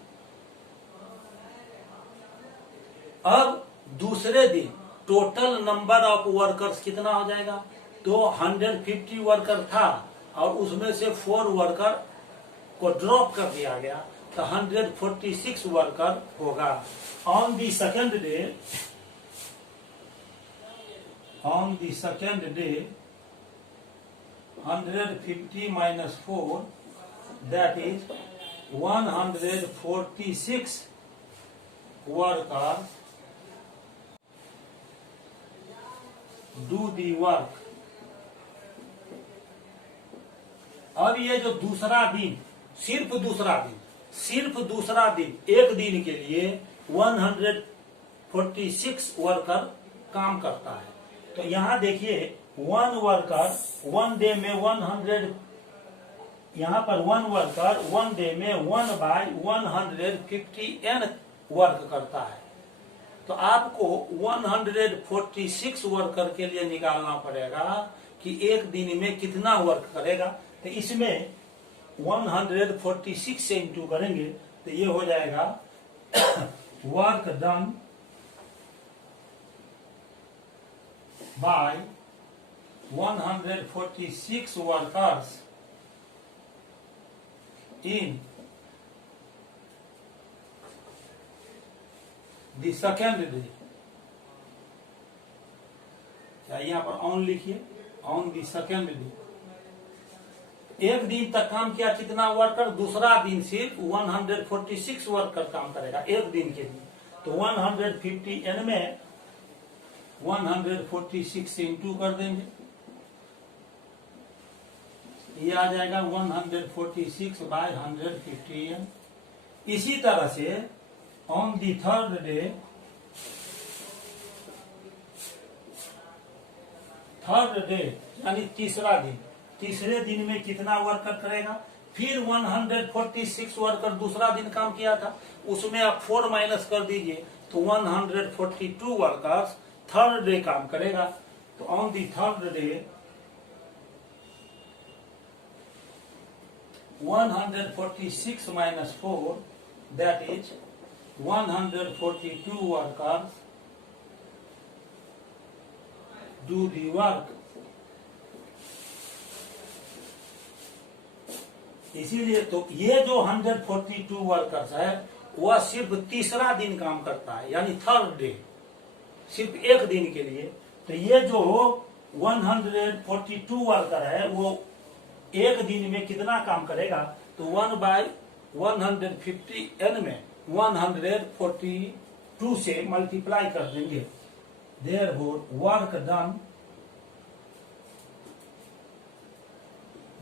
अब दूसरे दिन टोटल नंबर ऑफ वर्कर्स कितना हो जाएगा? तो 150 वर्कर था और उसमें से 4 वर्कर को ड्रॉप कर दिया गया, तो 146 वर्कर होगा। On the second day 150 minus 4, that is 146 workers do the work। अब ये जो दूसरा दिन, सिर्फ दूसरा दिन एक दिन के लिए 146 वर्कर काम करता है। तो यहाँ देखिए 1 वर्कर 1 डे में 100, यहाँ पर 1 वर्कर 1 डे में 1/150n वर्क करता है। तो आपको 146 वर्कर के लिए निकालना पड़ेगा कि एक दिन में कितना वर्क करेगा। तो इसमें 146 से इंटू करेंगे तो ये हो जाएगा work done by 146 workers in the second day. क्या यहाँ पर ऑन लिखिए, ऑन द सेकेंड डे। एक दिन तक काम किया कितना वर्कर? दूसरा दिन सिर्फ 146 वर्कर काम करेगा एक दिन के लिए। तो 150n में 146 से इंटू कर देंगे, ये आ जाएगा 146/150n। इसी तरह से ऑन दी थर्ड डे, यानी तीसरे दिन में कितना वर्कर करेगा? फिर 146 वर्कर दूसरा दिन काम किया था, उसमें आप 4 माइनस कर दीजिए तो 142 वर्कर्स थर्ड डे काम करेगा। तो on the third day 146 minus 4, that is 142 workers do the work। इसीलिए तो ये जो 142 वर्कर्स है वह सिर्फ तीसरा दिन काम करता है, यानी थर्ड डे, सिर्फ एक दिन के लिए। तो ये जो 142 वर्कर है वो एक दिन में कितना काम करेगा? तो 1/150n में 142 से मल्टीप्लाई कर देंगे। Therefore work done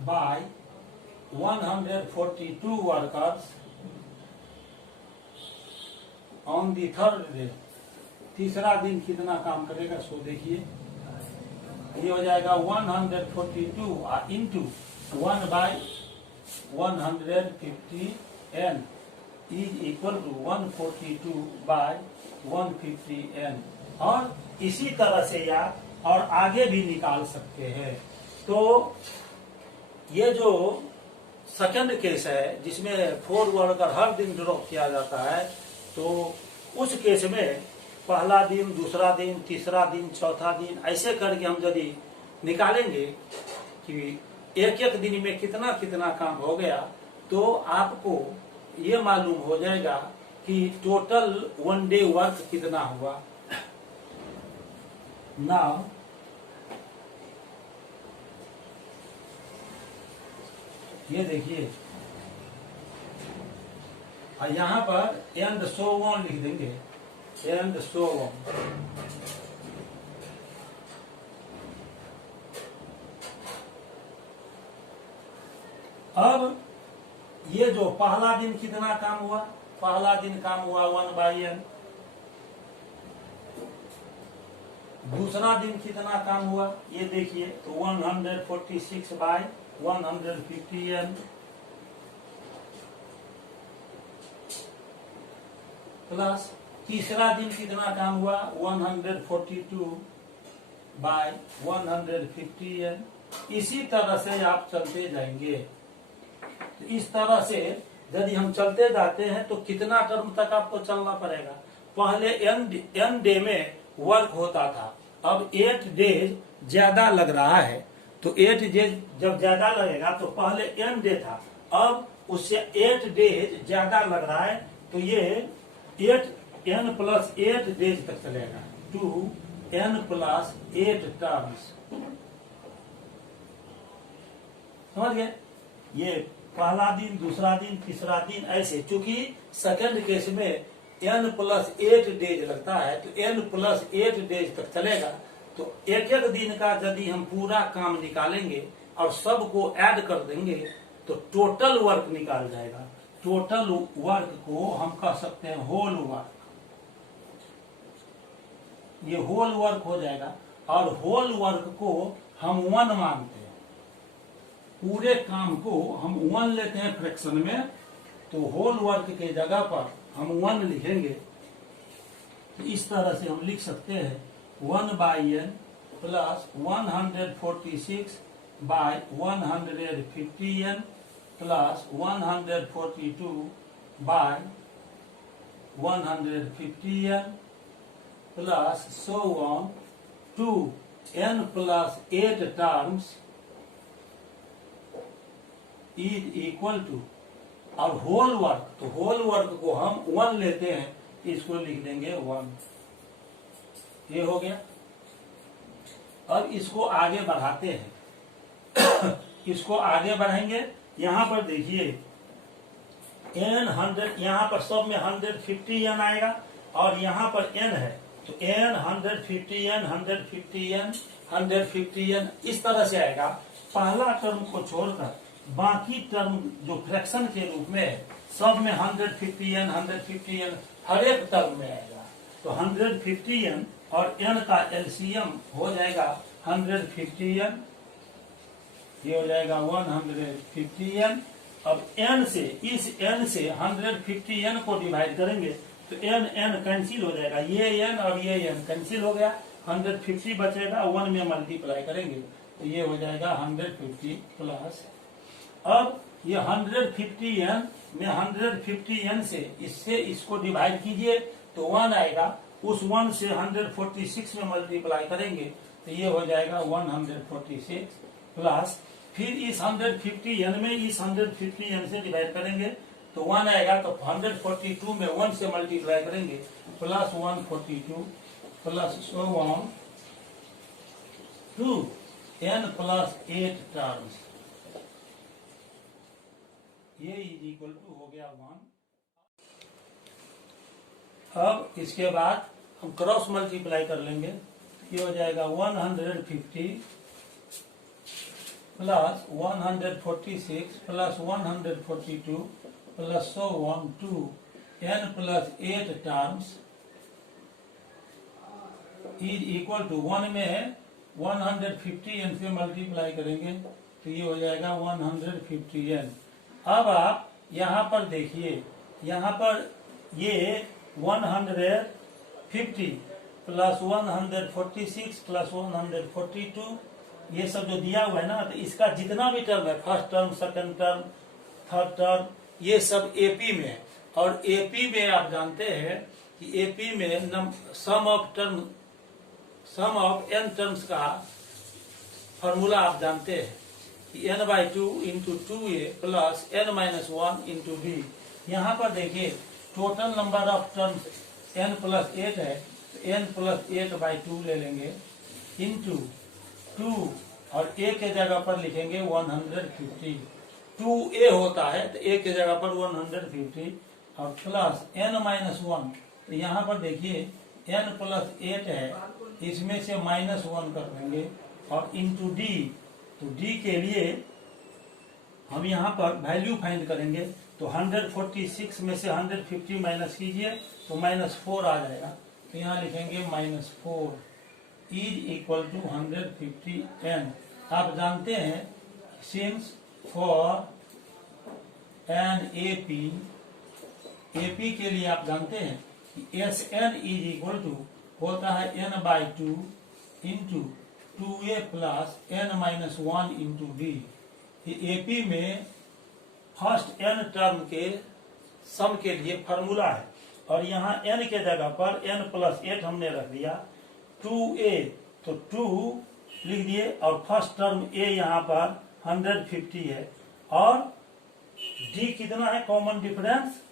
by 142 workers on the third day। तीसरा दिन कितना काम करेगा सो देखिए, ये हो जाएगा 142 into 1/150n is equal to 142/150n। और इसी तरह से या और आगे भी निकाल सकते हैं। तो ये जो सेकंड केस है जिसमें 4 वर्कर हर दिन ड्रॉप किया जाता है, तो उस केस में पहला दिन, दूसरा दिन, तीसरा दिन, चौथा दिन ऐसे करके हम यदि निकालेंगे कि एक एक दिन में कितना कितना काम हो गया, तो आपको ये मालूम हो जाएगा कि टोटल 1 डे वर्क कितना हुआ। नाउ ये देखिए, और यहाँ पर एंड सो ऑन लिख देंगे। And so on. अब ये जो पहला दिन कितना काम हुआ, पहला दिन काम हुआ 1/n। दूसरा दिन कितना काम हुआ ये देखिए, तो 146/150n प्लस तीसरा दिन कितना काम हुआ 142/150n। इसी तरह से आप चलते जाएंगे। तो इस तरह से यदि हम चलते जाते हैं तो कितना टर्म तक आपको चलना पड़ेगा। पहले n डे में वर्क होता था, अब 8 डेज ज्यादा लग रहा है। तो 8 डेज जब ज्यादा लगेगा तो पहले n डे था, अब उससे 8 डेज ज्यादा लग रहा है, तो ये 8n + 8 डेज तक चलेगा। 2n + 8 terms. समझ गए? ये पहला दिन, दूसरा दिन, तीसरा दिन, ऐसे। चूंकि सेकंड केस में n + 8 डेज लगता है, तो n + 8 डेज तक चलेगा। तो एक एक दिन का यदि हम पूरा काम निकालेंगे और सबको ऐड कर देंगे तो टोटल वर्क निकाल जाएगा। टोटल वर्क को हम कह सकते हैं होल वर्क। ये होल वर्क हो जाएगा, और होल वर्क को हम 1 मानते हैं। पूरे काम को हम 1 लेते हैं फ्रैक्शन में, तो होल वर्क के जगह पर हम 1 लिखेंगे। तो इस तरह से हम लिख सकते हैं 1/n + 146/150n + 142/150n plus so on to n + 8 terms is equal to, और होल वर्क, तो होल वर्क को हम 1 लेते हैं, इसको लिख देंगे 1। ये हो गया। अब इसको आगे बढ़ाते हैं। इसको आगे बढ़ाएंगे। यहां पर देखिए n 100, यहां पर सब में 150n आएगा, और यहां पर n है, तो n 150n 150n 150n इस तरह से आएगा। पहला टर्म को छोड़कर बाकी टर्म जो फ्रैक्शन के रूप में है, सब में 150n 150n हर एक टर्म में आएगा। तो 150n और n का एलसीएम हो जाएगा 150n, ये हो जाएगा 150n। अब n से, इस n से 150n को डिवाइड करेंगे तो n कैंसिल हो जाएगा, ये n और ये n कैंसिल हो गया, 150 बचेगा, 1 में मल्टीप्लाई करेंगे तो ये हो जाएगा 150 प्लस। अब ये 150n में 150n से इससे इसको डिवाइड कीजिए तो 1 आएगा, उस 1 से 146 में मल्टीप्लाई करेंगे तो ये हो जाएगा 146 प्लस। फिर इस 150n में इस 150n से डिवाइड करेंगे तो 1 आएगा, तो 142 में 1 से मल्टीप्लाई करेंगे plus 142 plus so on to n + 8 terms. ये इज इक्वल टू हो गया 1। अब इसके बाद हम क्रॉस मल्टीप्लाई कर लेंगे, ये हो जाएगा 150 plus 146 plus 142 plus so on to n + 8 terms is equal to 1 में 150n से मल्टीप्लाई करेंगे तो ये हो जाएगा 150n। अब आप यहाँ पर देखिए, यहाँ पर ये 150 प्लस 146 प्लस 142 ये सब जो दिया हुआ है ना, तो इसका जितना भी टर्म है, first term, second term, third term, ये सब एपी में है। और एपी में आप जानते हैं कि एपी में सम ऑफ n टर्म्स का फॉर्मूला आप जानते हैं कि n/2 × 2a plus n - 1 × b। यहाँ पर देखिए total number of terms n + 8 है, तो n + 8/2 ले लेंगे इंटू 2, और a के जगह पर लिखेंगे 150। 2a होता है तो a के जगह पर 150 और प्लस n - 1 तो यहाँ पर देखिए n+8 है, इसमें से -1 कर देंगे और इंटू डी। तो डी के लिए हम यहाँ पर वैल्यू फाइंड करेंगे। तो 146 में से 150 माइनस कीजिए तो -4 आ जाएगा। तो यहाँ लिखेंगे -4 इज इक्वल टू 150n। आप जानते हैं सिंस फॉर एन एपी के लिए आप जानते हैं कि Sn इज इक्वल टू होता है n/2 into 2a plus n-1 into D. AP में फर्स्ट n टर्म के सम के लिए फॉर्मूला है और यहाँ n के जगह पर n+8 हमने रख दिया। 2a तो 2 लिख दिए और फर्स्ट टर्म a यहाँ पर 150 है और d कितना है कॉमन डिफरेंस,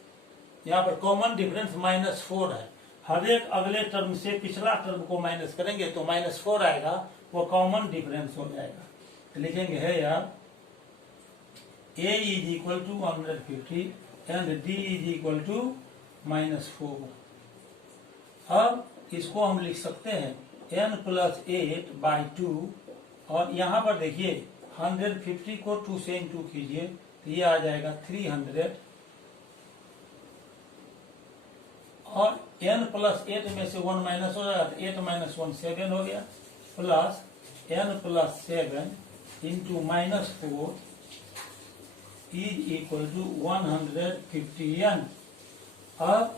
यहाँ पर कॉमन डिफरेंस -4 है। हर एक अगले टर्म से पिछला टर्म को माइनस करेंगे तो -4 आएगा, वो कॉमन डिफरेंस हो जाएगा। तो लिखेंगे है यार a is equal to 150 and d is equal to -4। अब इसको हम लिख सकते हैं n+8/2 और यहाँ पर देखिए 150 को 2 से इंटू कीजिए तो ये आ जाएगा 300 और n+8 में से 1 माइनस हो जाएगा तो 8 - 1 7 हो गया plus n+7 into -4 is equal to 150n। अब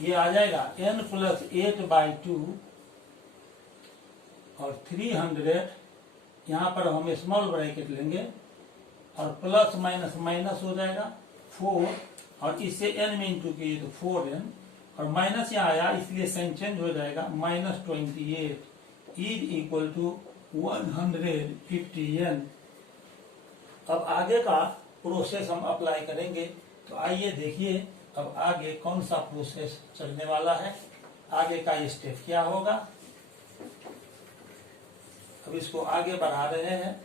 ये आ जाएगा n+8/2 और 300, यहाँ पर हम स्मॉल ब्रैकेट लेंगे और प्लस माइनस माइनस हो जाएगा 4 और इससे n में इंटू कीजिए तो 4n और माइनस यहाँ आया इसलिए साइन चेंज हो जाएगा -28 इज इक्वल टू 150n। अब आगे का प्रोसेस हम अप्लाई करेंगे। तो आइए देखिए अब आगे कौन सा प्रोसेस चलने वाला है, आगे का स्टेप क्या होगा। अब इसको आगे बढ़ा रहे हैं।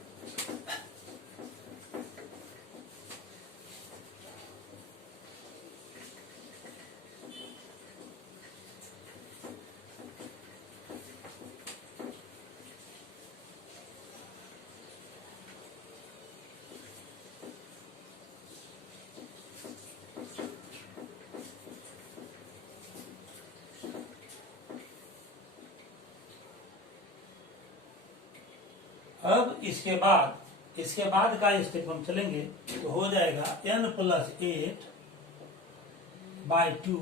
अब इसके बाद का स्टेप हम चलेंगे तो हो जाएगा n+8/2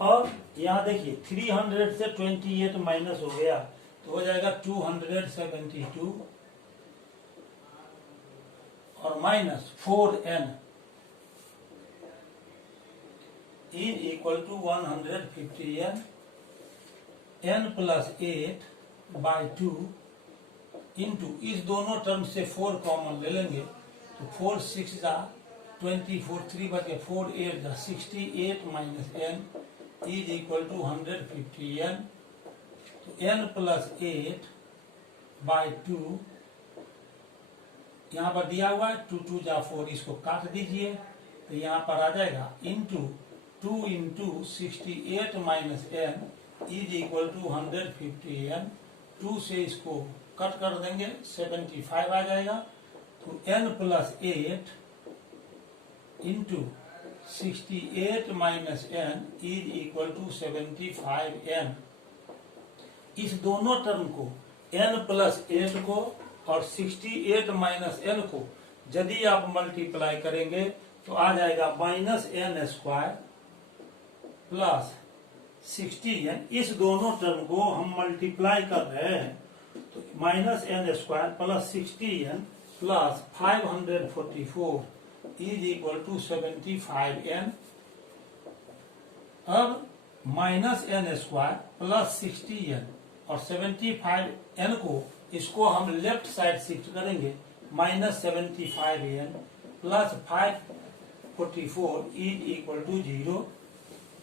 और यहाँ देखिए 300 से 28 माइनस हो गया तो हो जाएगा 272 और -4n is equal to 150n। n+8/2 into इस दोनों टर्म से 4 कॉमन ले लेंगे तो 4 6 जा 24 3 बचे 4 8 जा 68 -n is equal to 150n। तो n+8/2 यहाँ पर दिया हुआ है 2 2 जा 4, इसको काट दीजिए तो यहाँ पर आ जाएगा into 2 into 68 -n is equal to 150n। 2 से इसको कट कर देंगे 75 आ जाएगा। तो n+8 into 68 -n is equal to 75n। इस दोनों टर्म को n+8 को और 68 -n को यदि आप मल्टीप्लाई करेंगे तो आ जाएगा -n² प्लस 60n। इस दोनों टर्म को हम मल्टीप्लाई कर रहे हैं तो -n² plus 60n plus 544 is equal to 75n। अब -n² प्लस 60n और 75n को इसको हम लेफ्ट साइड शिफ्ट करेंगे -75n plus 544 is equal to 0।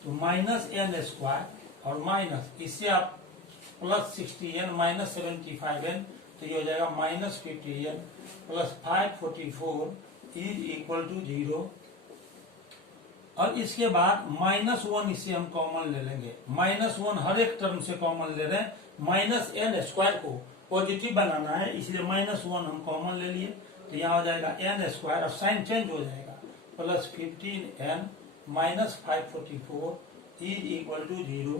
तो -n² और माइनस इससे आप प्लस 60n -75n तो ये हो जाएगा -50n plus 544 is equal to 0। और इसके बाद -1 इसे हम कॉमन ले लेंगे। -1 हर एक टर्म से कॉमन ले रहे हैं। -n² को पॉजिटिव बनाना है, इसलिए -1 हम कॉमन ले लिए, तो यहाँ हो जाएगा n² और साइन चेंज हो जाएगा, plus 15n minus 544 is equal to 0।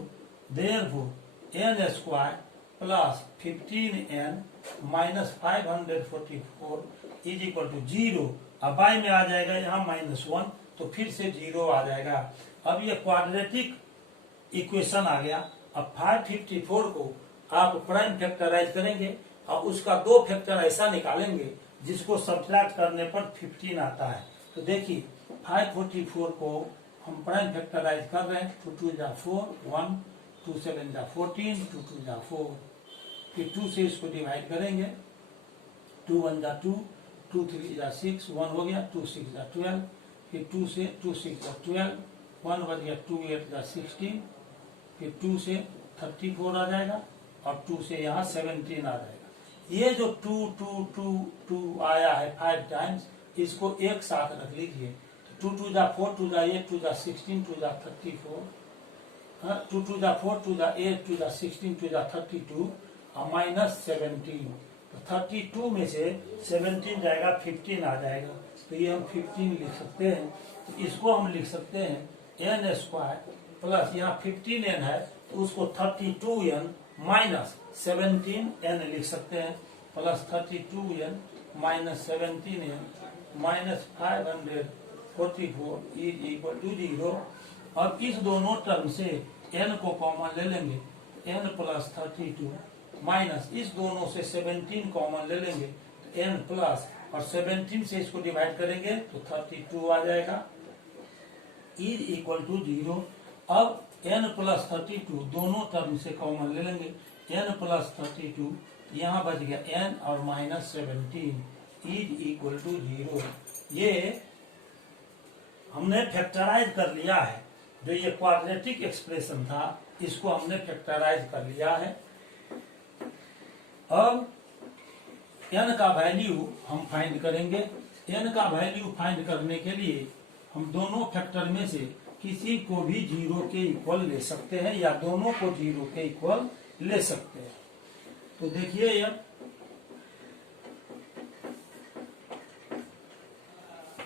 Therefore n² plus 15n minus 544 is equal to 0। अब बाई में आ जाएगा यहाँ -1, तो फिर से 0 आ जाएगा। अब ये क्वाड्रेटिक इक्वेशन आ गया। अब 554 को आप प्राइम फैक्टराइज करेंगे और उसका 2 फैक्टर ऐसा निकालेंगे जिसको सब्ट्रैक्ट करने पर 15 आता है। तो देखिए 544 को हम प्राइम फैक्टराइज कर रहे हैं। 2 2 जा 4, 1 2 7 जा 14, 2 2 जा 4, फिर 2 से इसको डिवाइड करेंगे। 2 1 जा 2, 2 3 जा 6, 1 हो गया, 2 6 जा 12, फिर 2 से 2 6 जा 12, 1 बच गया, 2 8 जा 16, फिर 2 से 34 आ जाएगा और 2 से यहाँ 17 आ जाएगा। ये जो 2 2 2 2 आया है 5 टाइम्स, इसको एक साथ रख लीजिए। 2 2 जा 4, 2 जा 8, 2 जा 16, 2 जा 34, 2 2 जा 4, 2 जा 8, 2 जा 16, 2 जा 32 और माइनस 17। तो 32 में से 17 जाएगा, 15 आ जाएगा, तो ये हम 15 लिख सकते हैं। तो इसको हम लिख सकते हैं n² प्लस यहाँ 15n है तो उसको 32n माइनस 17n लिख सकते हैं, plus 32n minus 17n minus 544 is equal to 0। अब इस दोनों टर्म से n को कॉमन ले लेंगे, n प्लस 32 माइनस इस दोनों से 17 कॉमन ले लेंगे, तो n प्लस और 17 से इसको डिवाइड करेंगे तो 32 आ जाएगा, इज इक्वल टू 0। अब n प्लस 32 दोनों टर्म से कॉमन ले लेंगे, n प्लस 32 यहाँ बच गया n और माइनस 17 इज इक्वल टू 0। ये हमने फैक्टराइज कर लिया है। जो ये क्वाड्रेटिक एक्सप्रेशन था इसको हमने फैक्टराइज कर लिया है। अब n का वैल्यू हम फाइंड करेंगे। n का वैल्यू फाइंड करने के लिए हम दोनों फैक्टर में से किसी को भी 0 के इक्वल ले सकते हैं या दोनों को 0 के इक्वल ले सकते हैं। तो देखिए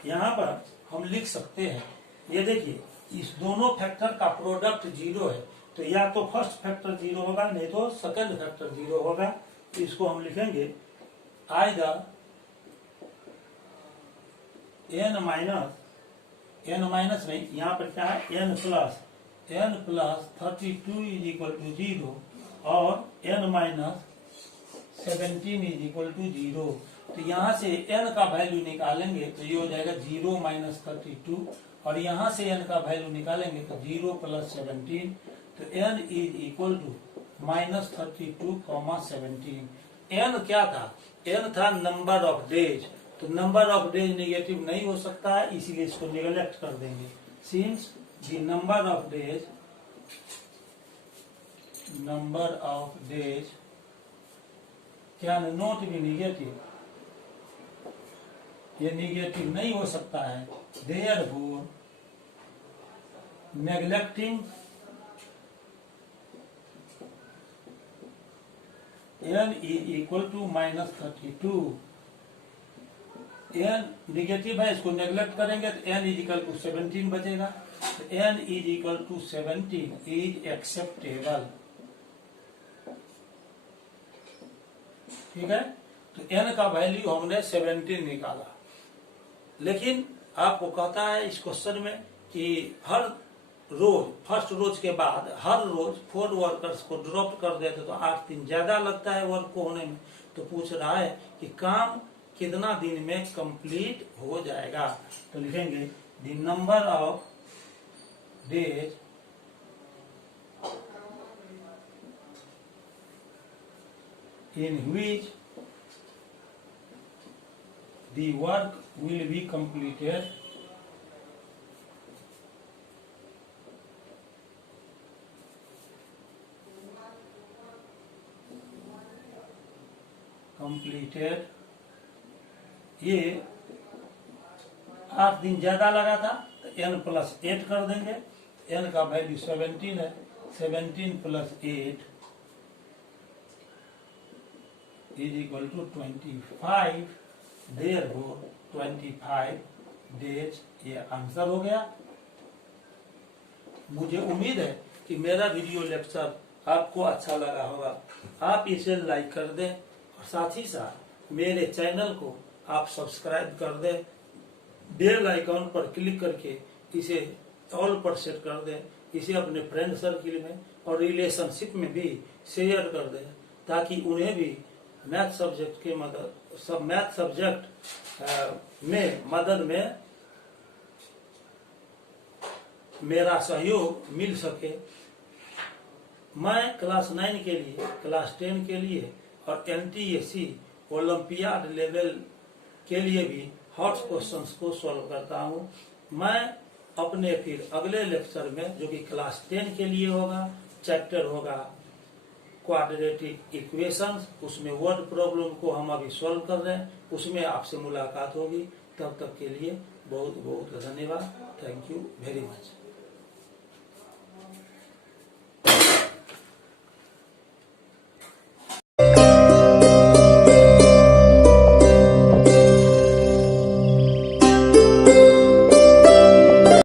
यहाँ पर हम लिख सकते हैं, ये देखिए इस दोनों फैक्टर का प्रोडक्ट 0 है, तो या तो फर्स्ट फैक्टर 0 होगा नहीं तो सेकंड फैक्टर 0 होगा। तो इसको हम लिखेंगे आइदर n माइनस नहीं, यहाँ पर क्या है n plus 32 is equal to 0 और n minus 17 is equal to 0। तो यहाँ से n का वैल्यू निकालेंगे तो ये हो जाएगा 0 माइनस 32 और यहाँ से n का वैल्यू निकालेंगे तो 0 प्लस 17, तो n is equal to minus 32 comma 17। n क्या था? n था नंबर ऑफ डेज, तो नंबर ऑफ डेज नेगेटिव नहीं हो सकता है, इसीलिए इसको निगलेक्ट कर देंगे। Since the number of days can not be negative, ये नेगेटिव नहीं हो सकता है, therefore neglecting n is equal to minus 32। n negative है, इसको नेग्लेक्ट करेंगे तो n इज इक्वल टू 17 बचेगा, तो n is equal to 17 is acceptable. ठीक है, तो n का वैल्यू हमने 17 निकाला। लेकिन आपको कहता है इस क्वेश्चन में कि हर रोज फर्स्ट रोज के बाद हर रोज 4 वर्कर्स को ड्रॉप कर देते तो 8 दिन ज्यादा लगता है वर्क को होने में। तो पूछ रहा है कि काम कितना दिन में कंप्लीट हो जाएगा। तो लिखेंगे the number of days in which the work will be completed ये 8 दिन ज्यादा लगा था, तो n प्लस 8 कर देंगे। n का वैल्यू 17 है, 17 plus 8 is equal to 25। Therefore 25 days ये आंसर हो गया। मुझे उम्मीद है कि मेरा वीडियो लेक्चर आपको अच्छा लगा होगा। आप इसे लाइक कर दें और साथ ही साथ मेरे चैनल को आप सब्सक्राइब कर दें। बेल आइकॉन पर क्लिक करके इसे ऑल पर सेट कर दें। इसे अपने फ्रेंड सर्किल में और रिलेशनशिप में भी शेयर कर दें, ताकि उन्हें भी मैथ सब्जेक्ट के मैथ सब्जेक्ट में मदद में मेरा सहयोग मिल सके। मैं क्लास 9 के लिए, क्लास 10 के लिए और NTSC ओलंपियाड लेवल के लिए भी हॉट क्वेश्चंस को सॉल्व करता हूं। मैं अपने फिर अगले लेक्चर में, जो कि क्लास 10 के लिए होगा, चैप्टर होगा क्वाड्रेटिक इक्वेशंस, उसमें वर्ड प्रॉब्लम को हम अभी सॉल्व कर रहे हैं, उसमें आपसे मुलाकात होगी। तब तक के लिए बहुत बहुत धन्यवाद। Thank you very much.